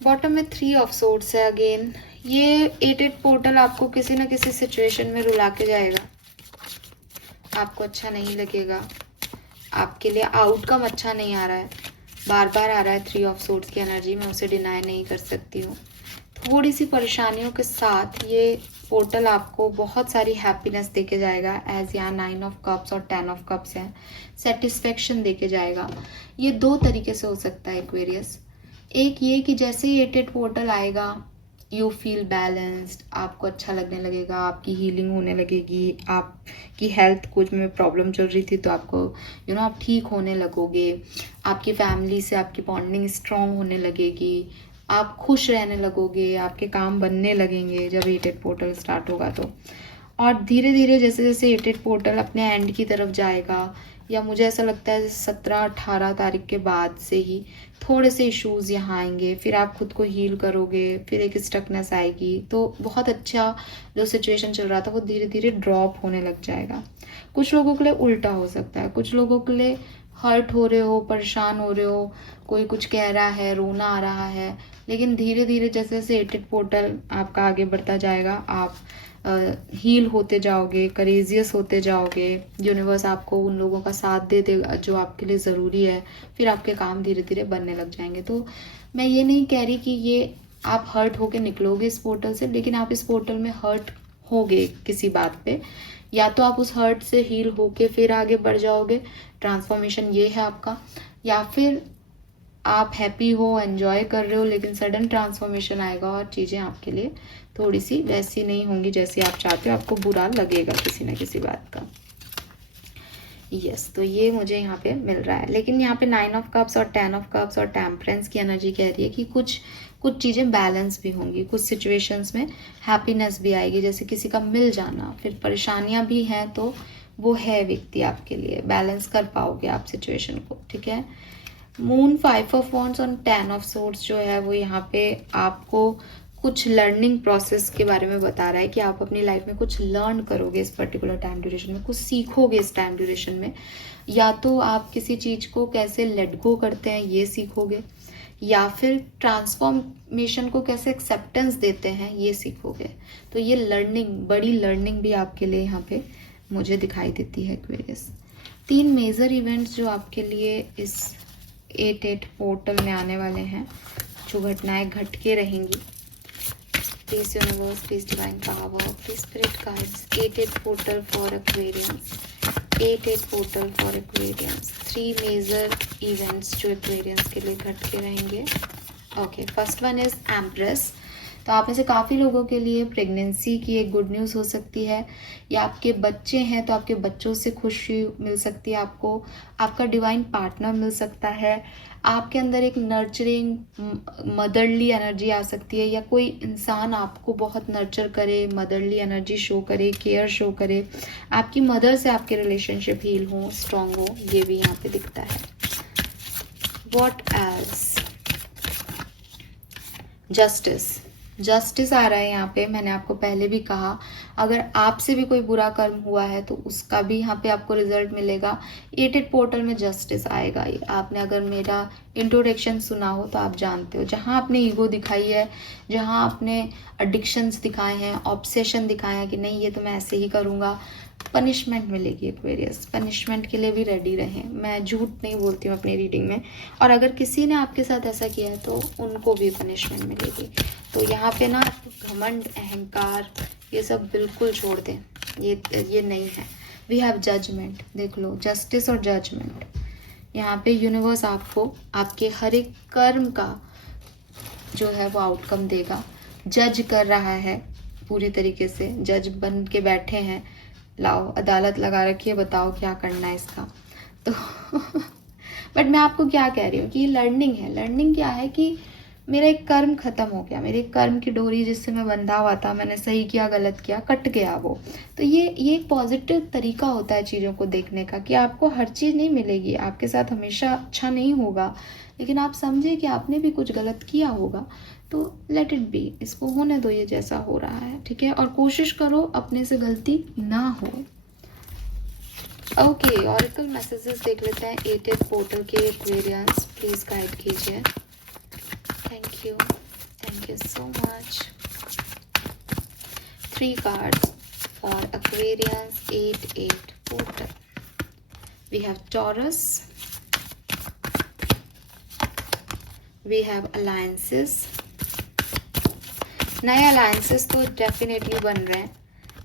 bottom में 3 of swords है। Again ये 8 portal आपको किसी ना किसी situation में रुला के जाएगा, आपको अच्छा नहीं लगेगा, आपके लिए आउटकम अच्छा नहीं आ रहा है, बार बार आ रहा है 3 ऑफ सोर्ड्स की एनर्जी, मैं उसे डिनाई नहीं कर सकती हूँ। थोड़ी सी परेशानियों के साथ ये पोर्टल आपको बहुत सारी हैप्पीनेस देके जाएगा, एज यहाँ 9 ऑफ कप्स और 10 ऑफ कप्स हैं, सेटिस्फेक्शन देके जाएगा। ये 2 तरीके से हो सकता है एक्वेरियस। एक ये कि जैसे ही 8 पोर्टल आएगा यू फील बैलेंस्ड, आपको अच्छा लगने लगेगा, आपकी हीलिंग होने लगेगी, आपकी हेल्थ कुछ में प्रॉब्लम चल रही थी तो आपको आप ठीक होने लगोगे, आपकी फैमिली से आपकी बॉन्डिंग स्ट्रांग होने लगेगी, आप खुश रहने लगोगे, आपके काम बनने लगेंगे जब 8 पोर्टल स्टार्ट होगा तो। और धीरे धीरे जैसे जैसे 8 पोर्टल अपने एंड की तरफ जाएगा, या मुझे ऐसा लगता है 17-18 तारीख के बाद से ही थोड़े से इश्यूज़ यहाँ आएंगे, फिर आप खुद को हील करोगे, फिर एक स्टकनेस आएगी, तो बहुत अच्छा जो सिचुएशन चल रहा था वो धीरे धीरे ड्रॉप होने लग जाएगा। कुछ लोगों के लिए उल्टा हो सकता है, कुछ लोगों के लिए हर्ट हो रहे हो, परेशान हो रहे हो, कोई कुछ कह रहा है, रोना आ रहा है, लेकिन धीरे धीरे जैसे जैसे 8 पोर्टल आपका आगे बढ़ता जाएगा, आप हील होते जाओगे, करेजियस होते जाओगे, यूनिवर्स आपको उन लोगों का साथ दे देगा जो आपके लिए ज़रूरी है, फिर आपके काम धीरे धीरे बनने लग जाएंगे। तो मैं ये नहीं कह रही कि ये आप हर्ट होके निकलोगे इस पोर्टल से, लेकिन आप इस पोर्टल में हर्ट होगे किसी बात पे, या तो आप उस हर्ट से हील होके फिर आगे बढ़ जाओगे, ट्रांसफॉर्मेशन ये है आपका, या फिर आप हैप्पी हो, एंजॉय कर रहे हो, लेकिन सडन ट्रांसफॉर्मेशन आएगा और चीज़ें आपके लिए थोड़ी सी वैसी नहीं होंगी जैसी आप चाहते हो, आपको बुरा लगेगा किसी ना किसी बात का। यस, तो ये मुझे यहाँ पे मिल रहा है। लेकिन यहाँ पे 9 ऑफ कप्स और 10 ऑफ कप्स और टेम्परेंस की एनर्जी कह रही है कि कुछ चीज़ें बैलेंस भी होंगी, कुछ सिचुएशंस में हैप्पीनेस भी आएगी, जैसे किसी का मिल जाना, फिर परेशानियाँ भी हैं तो वो है व्यक्ति आपके लिए, बैलेंस कर पाओगे आप सिचुएशन को, ठीक है। मून 5 ऑफ वॉन्ड्स और 10 ऑफ सोर्ड्स जो है वो यहाँ पे आपको कुछ लर्निंग प्रोसेस के बारे में बता रहा है कि आप अपनी लाइफ में कुछ लर्न करोगे इस पर्टिकुलर टाइम ड्यूरेशन में, कुछ सीखोगे इस टाइम ड्यूरेशन में, या तो आप किसी चीज़ को कैसे लेट गो करते हैं ये सीखोगे, या फिर ट्रांसफॉर्मेशन को कैसे एक्सेप्टेंस देते हैं ये सीखोगे। तो ये लर्निंग, बड़ी लर्निंग भी आपके लिए यहाँ पे मुझे दिखाई देती है एक्वेरियस। 3 मेजर इवेंट्स जो आपके लिए इस 8 पोर्टल में आने वाले हैं, जो घटनाएं घट के रहेंगी। Please universe, please divine power, please spirit guides, 8 portal for Aquarians, 8 portal for Aquarians, 3 major events जो एक्वेरियंस के लिए घट के रहेंगे। Okay, first one is empress. तो आप में से काफ़ी लोगों के लिए प्रेगनेंसी की एक गुड न्यूज़ हो सकती है, या आपके बच्चे हैं तो आपके बच्चों से खुशी मिल सकती है आपको, आपका डिवाइन पार्टनर मिल सकता है, आपके अंदर एक नर्चरिंग मदरली एनर्जी आ सकती है, या कोई इंसान आपको बहुत नर्चर करे, मदरली एनर्जी शो करे, केयर शो करे, आपकी मदर से आपके रिलेशनशिप हील हो, स्ट्रांग हो, ये भी यहाँ पे दिखता है। What else? जस्टिस। जस्टिस आ रहा है यहाँ पे। मैंने आपको पहले भी कहा, अगर आपसे भी कोई बुरा कर्म हुआ है तो उसका भी यहाँ पे आपको रिजल्ट मिलेगा। 8 पोर्टल में जस्टिस आएगा। आपने अगर मेरा इंट्रोडक्शन सुना हो तो आप जानते हो, जहाँ आपने ईगो दिखाई है, जहाँ आपने एडिक्शंस दिखाए हैं, ऑब्सेशन दिखाए हैं कि नहीं ये तो मैं ऐसे ही करूँगा, पनिशमेंट मिलेगी एक्वेरियस। पनिशमेंट के लिए भी रेडी रहें, मैं झूठ नहीं बोलती हूँ अपनी रीडिंग में। और अगर किसी ने आपके साथ ऐसा किया है तो उनको भी पनिशमेंट मिलेगी। तो यहाँ पे ना घमंड, अहंकार, ये सब बिल्कुल छोड़ दें, ये नहीं है। वी हैव जजमेंट, देख लो, जस्टिस और जजमेंट। यहाँ पे यूनिवर्स आपको आपके हर एक कर्म का जो है वो आउटकम देगा। जज कर रहा है पूरी तरीके से, जज बन के बैठे हैं, लाओ अदालत लगा रखी है, बताओ क्या करना है इसका। तो बट मैं आपको क्या कह रही हूँ कि ये लर्निंग है। लर्निंग क्या है कि मेरा एक कर्म खत्म हो गया, मेरे एक कर्म की डोरी जिससे मैं बंधा हुआ था, मैंने सही किया गलत किया, कट गया वो। तो ये एक पॉजिटिव तरीका होता है चीज़ों को देखने का, कि आपको हर चीज़ नहीं मिलेगी, आपके साथ हमेशा अच्छा नहीं होगा, लेकिन आप समझे कि आपने भी कुछ गलत किया होगा, तो लेट इट बी, इसको होने दो, ये जैसा हो रहा है, ठीक है। और कोशिश करो अपने से गलती ना हो। ओके, ऑरेकल मैसेजेस देख लेते हैं 8 पोर्टल के एक्वेरियंस, प्लीज गाइड कीजिए। Thank you so much. 3 cards for Aquarius 8 portal. We have Taurus, we have alliances, नए अलायंसेस तो डेफिनेटली बन रहे हैं,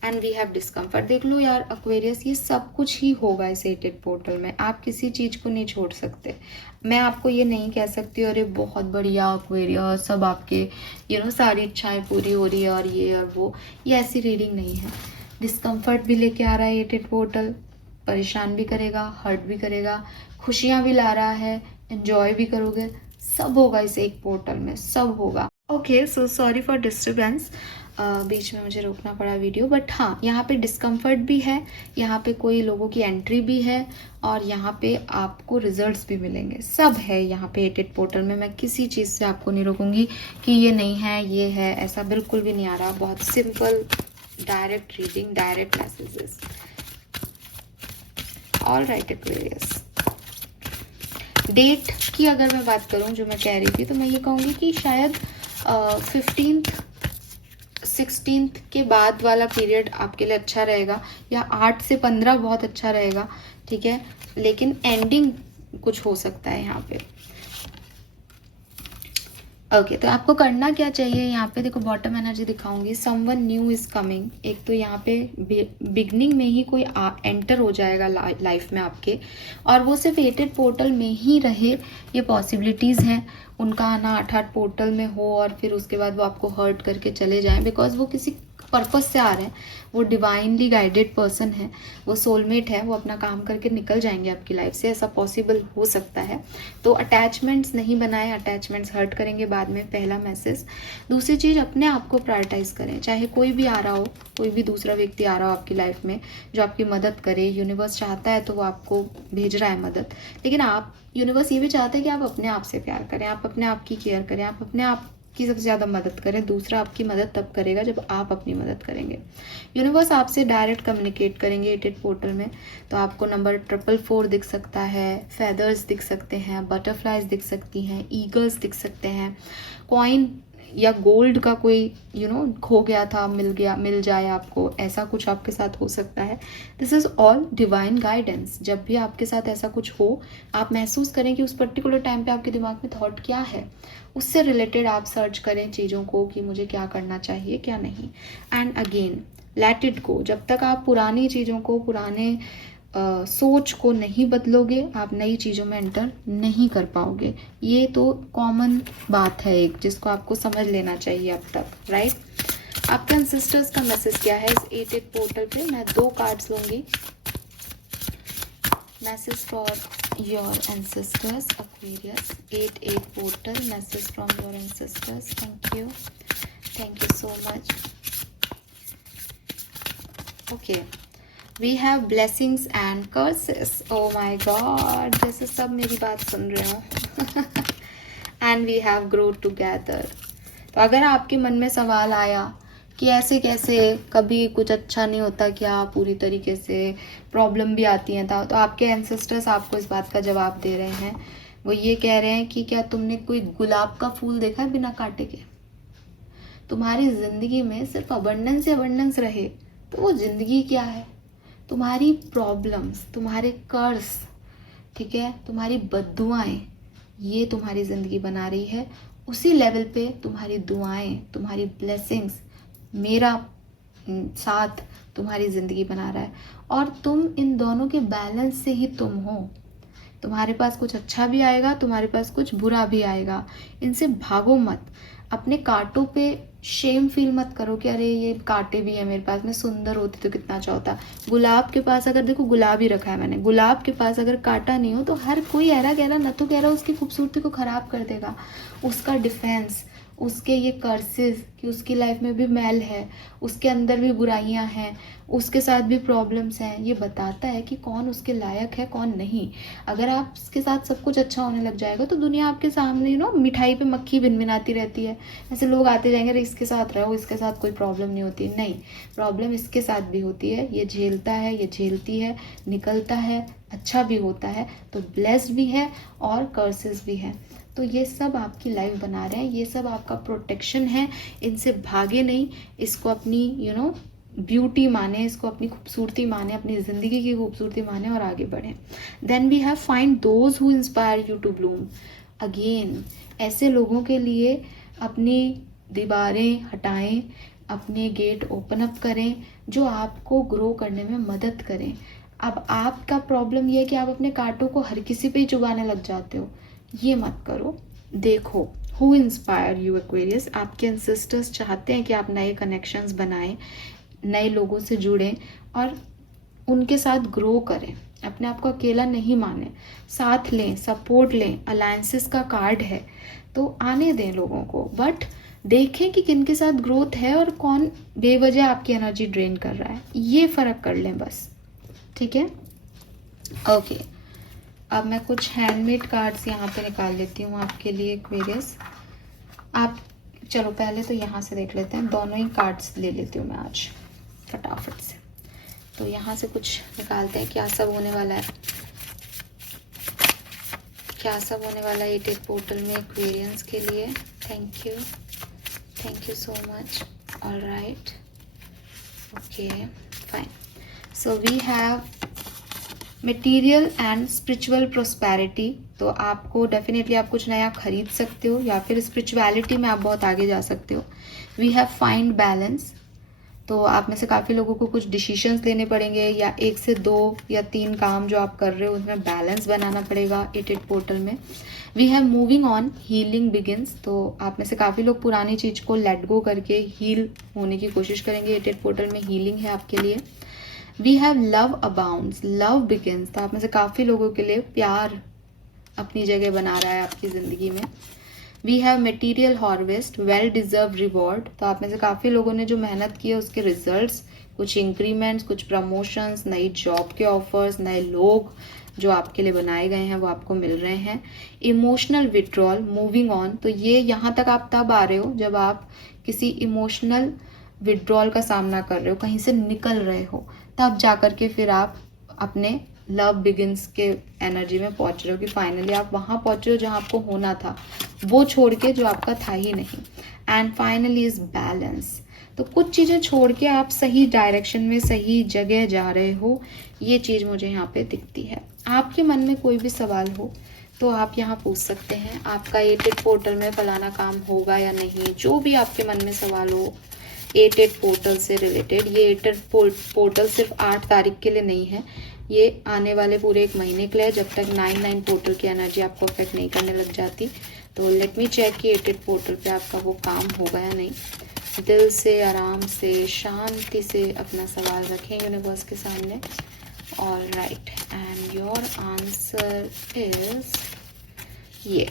एंड वी हैव डिस्कम्फर्ट। देख लो यार एक्वेरियस, ये सब कुछ ही होगा इस 8 पोर्टल में, आप किसी चीज़ को नहीं छोड़ सकते। मैं आपको ये नहीं कह सकती अरे बहुत बढ़िया एक्वेरियस, सब आपके सारी इच्छाएं पूरी हो रही है और ये और वो, ये ऐसी रीडिंग नहीं है। डिस्कम्फर्ट भी लेके आ रहा है 8 पोर्टल, परेशान भी करेगा, हर्ट भी करेगा, खुशियाँ भी ला रहा है, एंजॉय भी करोगे, सब होगा इस एक पोर्टल में, सब होगा। Okay, so sorry for disturbance, बीच में मुझे रोकना पड़ा वीडियो, बट हाँ यहाँ पे डिस्कम्फर्ट भी है, यहाँ पे कोई लोगों की एंट्री भी है, और यहाँ पे आपको रिजल्ट्स भी मिलेंगे, सब है यहाँ पे 8 पोर्टल में। मैं किसी चीज़ से आपको नहीं रोकूंगी कि ये नहीं है, ये है, ऐसा बिल्कुल भी नहीं आ रहा। बहुत simple, direct reading, direct messages. All right Aquarius, date की अगर मैं बात करूँ जो मैं कह रही थी, तो मैं ये कहूँगी कि शायद 15th 16th के बाद वाला पीरियड आपके लिए अच्छा रहेगा, या 8 से 15 बहुत अच्छा रहेगा, ठीक है। लेकिन एंडिंग कुछ हो सकता है यहाँ पे। ओके, तो आपको करना क्या चाहिए यहाँ पे, देखो बॉटम एनर्जी दिखाऊंगी। समवन न्यू इज कमिंग, एक तो यहाँ पे बिगनिंग में ही कोई एंटर हो जाएगा लाइफ में आपके, और वो सिर्फ 8 पोर्टल में ही रहे, ये पॉसिबिलिटीज़ हैं। उनका आना 8 पोर्टल में हो और फिर उसके बाद वो आपको हर्ट करके चले जाएं, बिकॉज वो किसी पर्पस से आ रहे हैं, वो डिवाइनली गाइडेड पर्सन है, वो सोलमेट है, वो अपना काम करके निकल जाएंगे आपकी लाइफ से, ऐसा पॉसिबल हो सकता है। तो अटैचमेंट्स नहीं बनाएं, अटैचमेंट्स हर्ट करेंगे बाद में, पहला मैसेज। दूसरी चीज़, अपने आप को प्रायोरिटाइज करें, चाहे कोई भी आ रहा हो, कोई भी दूसरा व्यक्ति आ रहा हो आपकी लाइफ में जो आपकी मदद करे। यूनिवर्स चाहता है तो वो आपको भेज रहा है मदद, लेकिन यूनिवर्स ये भी चाहता है कि आप अपने आप से प्यार करें, आप अपने आप की केयर करें, आप अपने आप की सबसे ज़्यादा मदद करें। दूसरा आपकी मदद तब करेगा जब आप अपनी मदद करेंगे। यूनिवर्स आपसे डायरेक्ट कम्युनिकेट करेंगे 8 पोर्टल में। तो आपको नंबर 444 दिख सकता है, फेदर्स दिख सकते हैं, बटरफ्लाइज दिख सकती हैं, ईगल्स दिख सकते हैं, कॉइन या गोल्ड का कोई खो गया था, मिल जाए आपको, ऐसा कुछ आपके साथ हो सकता है। This is all divine guidance. जब भी आपके साथ ऐसा कुछ हो, आप महसूस करें कि उस पर्टिकुलर टाइम पे आपके दिमाग में थॉट क्या है, उससे रिलेटेड आप सर्च करें चीज़ों को कि मुझे क्या करना चाहिए क्या नहीं। And again let it go. जब तक आप पुरानी चीज़ों को, पुराने सोच को नहीं बदलोगे, आप नई चीज़ों में एंटर नहीं कर पाओगे। ये तो कॉमन बात है एक, जिसको आपको समझ लेना चाहिए अब तक, राइट। आपके एंसेस्टर्स का मैसेज क्या है इस 8 पोर्टल पे? मैं 2 कार्ड्स लूंगी। Message for your ancestors Aquarius 8 portal, message from your ancestors. Thank you so much. Okay, we have blessings and curses. Oh my god, जैसे सब मेरी बात सुन रहे हो। And we have grow together. तो अगर आपके मन में सवाल आया कि ऐसे कैसे, कभी कुछ अच्छा नहीं होता क्या, पूरी तरीके से प्रॉब्लम भी आती है था, तो आपके एंसेस्टर्स आपको इस बात का जवाब दे रहे हैं। वो ये कह रहे हैं कि क्या तुमने कोई गुलाब का फूल देखा है बिना कांटे के? तुम्हारी जिंदगी में सिर्फ अबंडेंस ही अबंडेंस रहे तो वो जिंदगी क्या है? तुम्हारी प्रॉब्लम्स, तुम्हारे कर्ज, ठीक है, तुम्हारी बद्दुआएं, ये तुम्हारी जिंदगी बना रही है। उसी लेवल पे तुम्हारी दुआएं, तुम्हारी ब्लेसिंग्स, मेरा साथ तुम्हारी जिंदगी बना रहा है। और तुम इन दोनों के बैलेंस से ही तुम हो। तुम्हारे पास कुछ अच्छा भी आएगा, तुम्हारे पास कुछ बुरा भी आएगा। इनसे भागो मत। अपने कांटों पे शेम फील मत करो कि अरे ये कांटे भी है मेरे पास, मैं सुंदर होती तो कितना अच्छा होता। गुलाब के पास अगर, देखो गुलाब ही रखा है मैंने, गुलाब के पास अगर कांटा नहीं हो तो हर कोई ऐरा गहरा न तो गहरा उसकी खूबसूरती को खराब कर देगा। उसका डिफेंस, उसके ये कर्सेस कि उसकी लाइफ में भी मैल है, उसके अंदर भी बुराइयां हैं, उसके साथ भी प्रॉब्लम्स हैं, ये बताता है कि कौन उसके लायक है कौन नहीं। अगर आपके साथ सब कुछ अच्छा होने लग जाएगा तो दुनिया आपके सामने मिठाई पे मक्खी भिनभिनाती रहती है, ऐसे लोग आते जाएंगे, अरे इसके साथ रहो, इसके साथ कोई प्रॉब्लम नहीं होती। नहीं, प्रॉब्लम इसके साथ भी होती है, ये झेलता है, ये झेलती है, निकलता है, अच्छा भी होता है, तो ब्लेस्ड भी है और कर्सेस भी है। तो ये सब आपकी लाइफ बना रहे हैं, ये सब आपका प्रोटेक्शन है। इनसे भागे नहीं, इसको अपनी ब्यूटी माने, इसको अपनी खूबसूरती माने, अपनी ज़िंदगी की खूबसूरती माने और आगे बढ़ें। Then we have find those who inspire you to bloom. Again, ऐसे लोगों के लिए अपनी दीवारें हटाएं, अपने गेट ओपन अप करें जो आपको ग्रो करने में मदद करें। अब आपका प्रॉब्लम ये है कि आप अपने कांटों को हर किसी पे ही चुभाने लग जाते हो, ये मत करो। देखो, हु इंस्पायर यू एक्वेरियस, आपके एंसेस्टर्स चाहते हैं कि आप नए कनेक्शंस बनाएं, नए लोगों से जुड़ें और उनके साथ ग्रो करें। अपने आप को अकेला नहीं माने, साथ लें, सपोर्ट लें। अलायंसेस का कार्ड है तो आने दें लोगों को, बट देखें कि किन के साथ ग्रोथ है और कौन बेवजह आपकी एनर्जी ड्रेन कर रहा है, ये फर्क कर लें बस। ठीक है, ओके। अब मैं कुछ हैंडमेड कार्ड्स यहाँ पे निकाल लेती हूँ आपके लिए एक्वेरियस। आप चलो पहले तो यहाँ से देख लेते हैं, दोनों ही कार्ड्स ले लेती हूँ मैं आज फटाफट से। तो यहाँ से कुछ निकालते हैं, क्या सब होने वाला है, क्या सब होने वाला है 8 पोर्टल में एक्वेरियंस के लिए। Thank you so much. All right, okay, fine. So we have material and spiritual prosperity. तो आपको डेफिनेटली आप कुछ नया खरीद सकते हो या फिर स्पिरिचुअलिटी में आप बहुत आगे जा सकते हो। We have find balance. तो आप में से काफ़ी लोगों को कुछ डिसीजंस लेने पड़ेंगे या 1 से 2 या 3 काम जो आप कर रहे हो उसमें बैलेंस बनाना पड़ेगा 8 पोर्टल में। We have moving on, healing begins. तो आप में से काफ़ी लोग पुरानी चीज़ को लेट गो करके हील होने की कोशिश करेंगे। 8 पोर्टल में हीलिंग है आपके लिए। We have love abounds, love begins. तो आप में से काफ़ी लोगों के लिए प्यार अपनी जगह बना रहा है आपकी ज़िंदगी में। We have material harvest, well deserve reward. तो आप में से काफ़ी लोगों ने जो मेहनत की है उसके रिजल्ट्स, कुछ इंक्रीमेंट्स, कुछ प्रमोशंस, नई जॉब के ऑफर्स, नए लोग जो आपके लिए बनाए गए हैं वो आपको मिल रहे हैं। Emotional withdrawal, moving on. तो ये यहाँ तक आप तब आ रहे हो जब आप किसी इमोशनल विड्रॉल का सामना कर रहे हो, कहीं से निकल रहे हो, तब जा कर के फिर आप अपने लव बिगिंस के एनर्जी में पहुंच रहे हो कि फाइनली आप वहां पहुंच रहे हो जहां आपको होना था, वो छोड़ के जो आपका था ही नहीं। And finally is balance. तो कुछ चीज़ें छोड़ के आप सही डायरेक्शन में, सही जगह जा रहे हो, ये चीज़ मुझे यहाँ पे दिखती है। आपके मन में कोई भी सवाल हो तो आप यहाँ पूछ सकते हैं। आपका 8 पोर्टल में फलाना काम होगा या नहीं, जो भी आपके मन में सवाल हो 8 पोर्टल से रिलेटेड। ये 8 पोर्टल सिर्फ 8 तारीख के लिए नहीं है, ये आने वाले पूरे 1 महीने के लिए, जब तक 9 पोर्टल की एनर्जी आपको अफेक्ट नहीं करने लग जाती। तो लेट मी चेक कि 8 पोर्टल पे आपका वो काम होगा या नहीं। दिल से, आराम से, शांति से अपना सवाल रखें यूनिवर्स के सामने। Alright, and your answer is ये।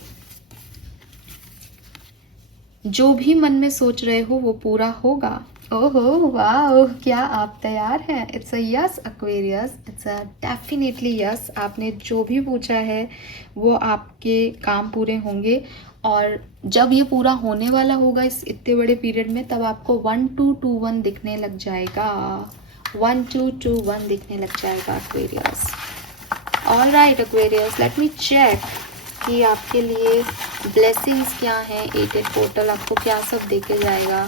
जो भी मन में सोच रहे हो वो पूरा होगा। ओहो वाह, क्या आप तैयार हैं? It's a yes Aquarius, it's a definitely yes. आपने जो भी पूछा है वो आपके काम पूरे होंगे और जब ये पूरा होने वाला होगा इस इतने बड़े पीरियड में, तब आपको 1221 दिखने लग जाएगा, 1221 दिखने लग जाएगा Aquarius. All right Aquarius, let me check कि आपके लिए ब्लेसिंग्स क्या हैं। 8 पोर्टल आपको क्या सब देके जाएगा,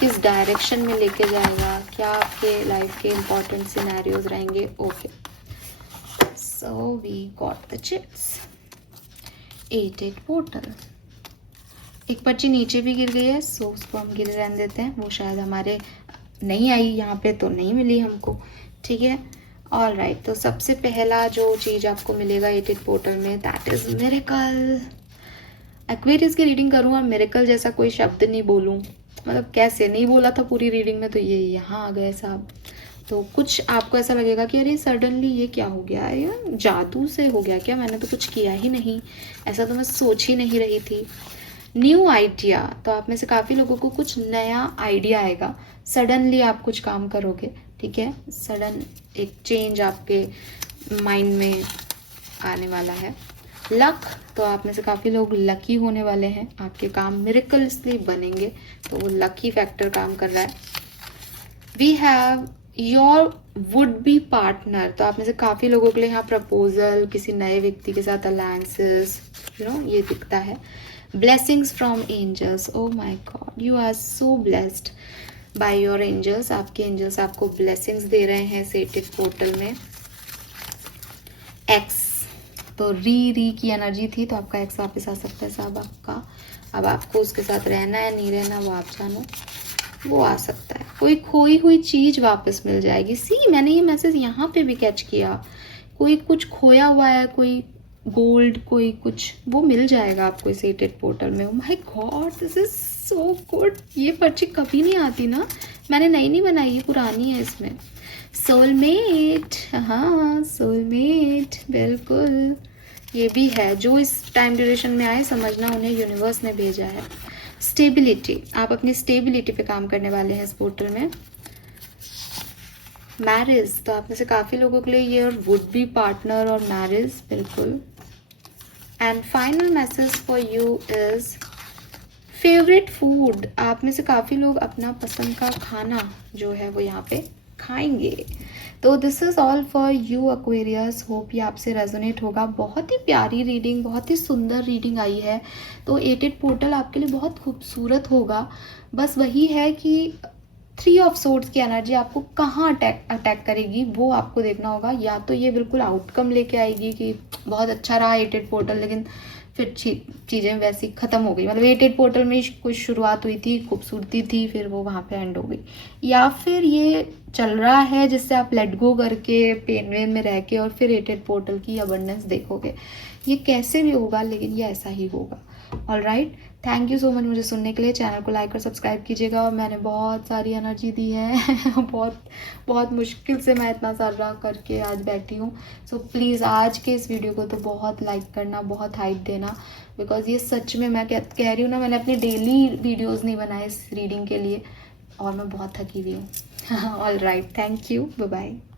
किस डायरेक्शन में लेके जाएगा, क्या आपके लाइफ के इम्पोर्टेंट सिनेरियोज रहेंगे। Okay, so we got the chips. 8 portal, एक पर्ची नीचे भी गिर गई है, सो उसको हम गिर रहने देते हैं, वो शायद हमारे नहीं आई यहाँ पे तो नहीं मिली हमको, ठीक है। ऑल राइट, तो सबसे पहला जो चीज़ आपको मिलेगा 8 पोर्टल में, दैट इज़ मिरेकल। एक्वेरियस की रीडिंग करूँ और मिरेकल जैसा कोई शब्द नहीं बोलूँ, मतलब कैसे नहीं बोला था पूरी रीडिंग में, तो ये यहाँ आ गए साहब। तो कुछ आपको ऐसा लगेगा कि अरे सडनली ये क्या हो गया, ये जादू से हो गया क्या, मैंने तो कुछ किया ही नहीं, ऐसा तो मैं सोच ही नहीं रही थी। न्यू आइडिया, तो आप में से काफ़ी लोगों को कुछ नया आइडिया आएगा, सडनली आप कुछ काम करोगे, ठीक है। सडन एक चेंज आपके माइंड में आने वाला है। लक, तो आप में से काफ़ी लोग लकी होने वाले हैं, आपके काम मिरेकल्सली बनेंगे, तो वो लकी फैक्टर काम कर रहा है। We have your would be partner, तो आप में से काफ़ी लोगों के लिए यहाँ प्रपोजल, किसी नए व्यक्ति के साथ अलायंसेस, ये दिखता है। Blessings from angels, oh my God, you are so blessed by your angels, आपके एंजल्स आपको ब्लेसिंग्स दे रहे हैं सेटेड पोर्टल में। एक्स, तो री की एनर्जी थी, तो आपका एक्स वापस आ सकता है साहब आपका। अब आपको उसके साथ रहना है नहीं रहना वो आप जानो, वो आ सकता है। कोई खोई हुई चीज़ वापस मिल जाएगी। सी, मैंने ये मैसेज यहाँ पे भी कैच किया, कोई कुछ खोया हुआ है, कोई गोल्ड, कोई कुछ, वो मिल जाएगा आपको इस 8 पोर्टल में। My God, this is so good. ये पर्ची कभी नहीं आती ना, मैंने नई नहीं बनाई, ये पुरानी है इसमें। सोलमेट, हाँ सोलमेट, बिल्कुल ये भी है। जो इस टाइम ड्यूरेशन में आए, समझना उन्हें यूनिवर्स ने भेजा है। स्टेबिलिटी, आप अपनी स्टेबिलिटी पे काम करने वाले हैं इस पोर्टल में। मैरिज, तो आप में से काफ़ी लोगों के लिए ये और वुड बी पार्टनर और मैरिज, बिल्कुल। And final message for you is favourite food, आप में से काफ़ी लोग अपना पसंद का खाना जो है वो यहाँ पे खाएंगे। तो this is all for you Aquarius, hope ये आपसे रेजोनेट होगा। बहुत ही प्यारी रीडिंग, बहुत ही सुंदर रीडिंग आई है। तो 8 पोर्टल आपके लिए बहुत खूबसूरत होगा। बस वही है कि 3 ऑफ सोर्ड्स की एनर्जी आपको कहाँ अटैक करेगी वो आपको देखना होगा। या तो ये बिल्कुल आउटकम लेके आएगी कि बहुत अच्छा रहा 8 पोर्टल, लेकिन फिर चीज़ें वैसी ख़त्म हो गई, मतलब 8 पोर्टल में कुछ शुरुआत हुई थी, खूबसूरती थी, फिर वो वहाँ पे एंड हो गई। या फिर ये चल रहा है जिससे आप लेट गो करके पेन वेन में रह के और फिर 8 पोर्टल की अबंडेंस देखोगे। ये कैसे भी होगा, लेकिन ये ऐसा ही होगा। All right, thank you so much मुझे सुनने के लिए। चैनल को लाइक और सब्सक्राइब कीजिएगा। और मैंने बहुत सारी एनर्जी दी है बहुत मुश्किल से मैं इतना सारा करके आज बैठी हूँ। सो प्लीज़ आज के इस वीडियो को तो बहुत लाइक करना, बहुत हाइप देना, बिकॉज ये सच में मैं कह रही हूँ ना, मैंने अपने डेली वीडियोज़ नहीं बनाए इस रीडिंग के लिए और मैं बहुत थकी हुई हूँ। All right, thank you, bye bye.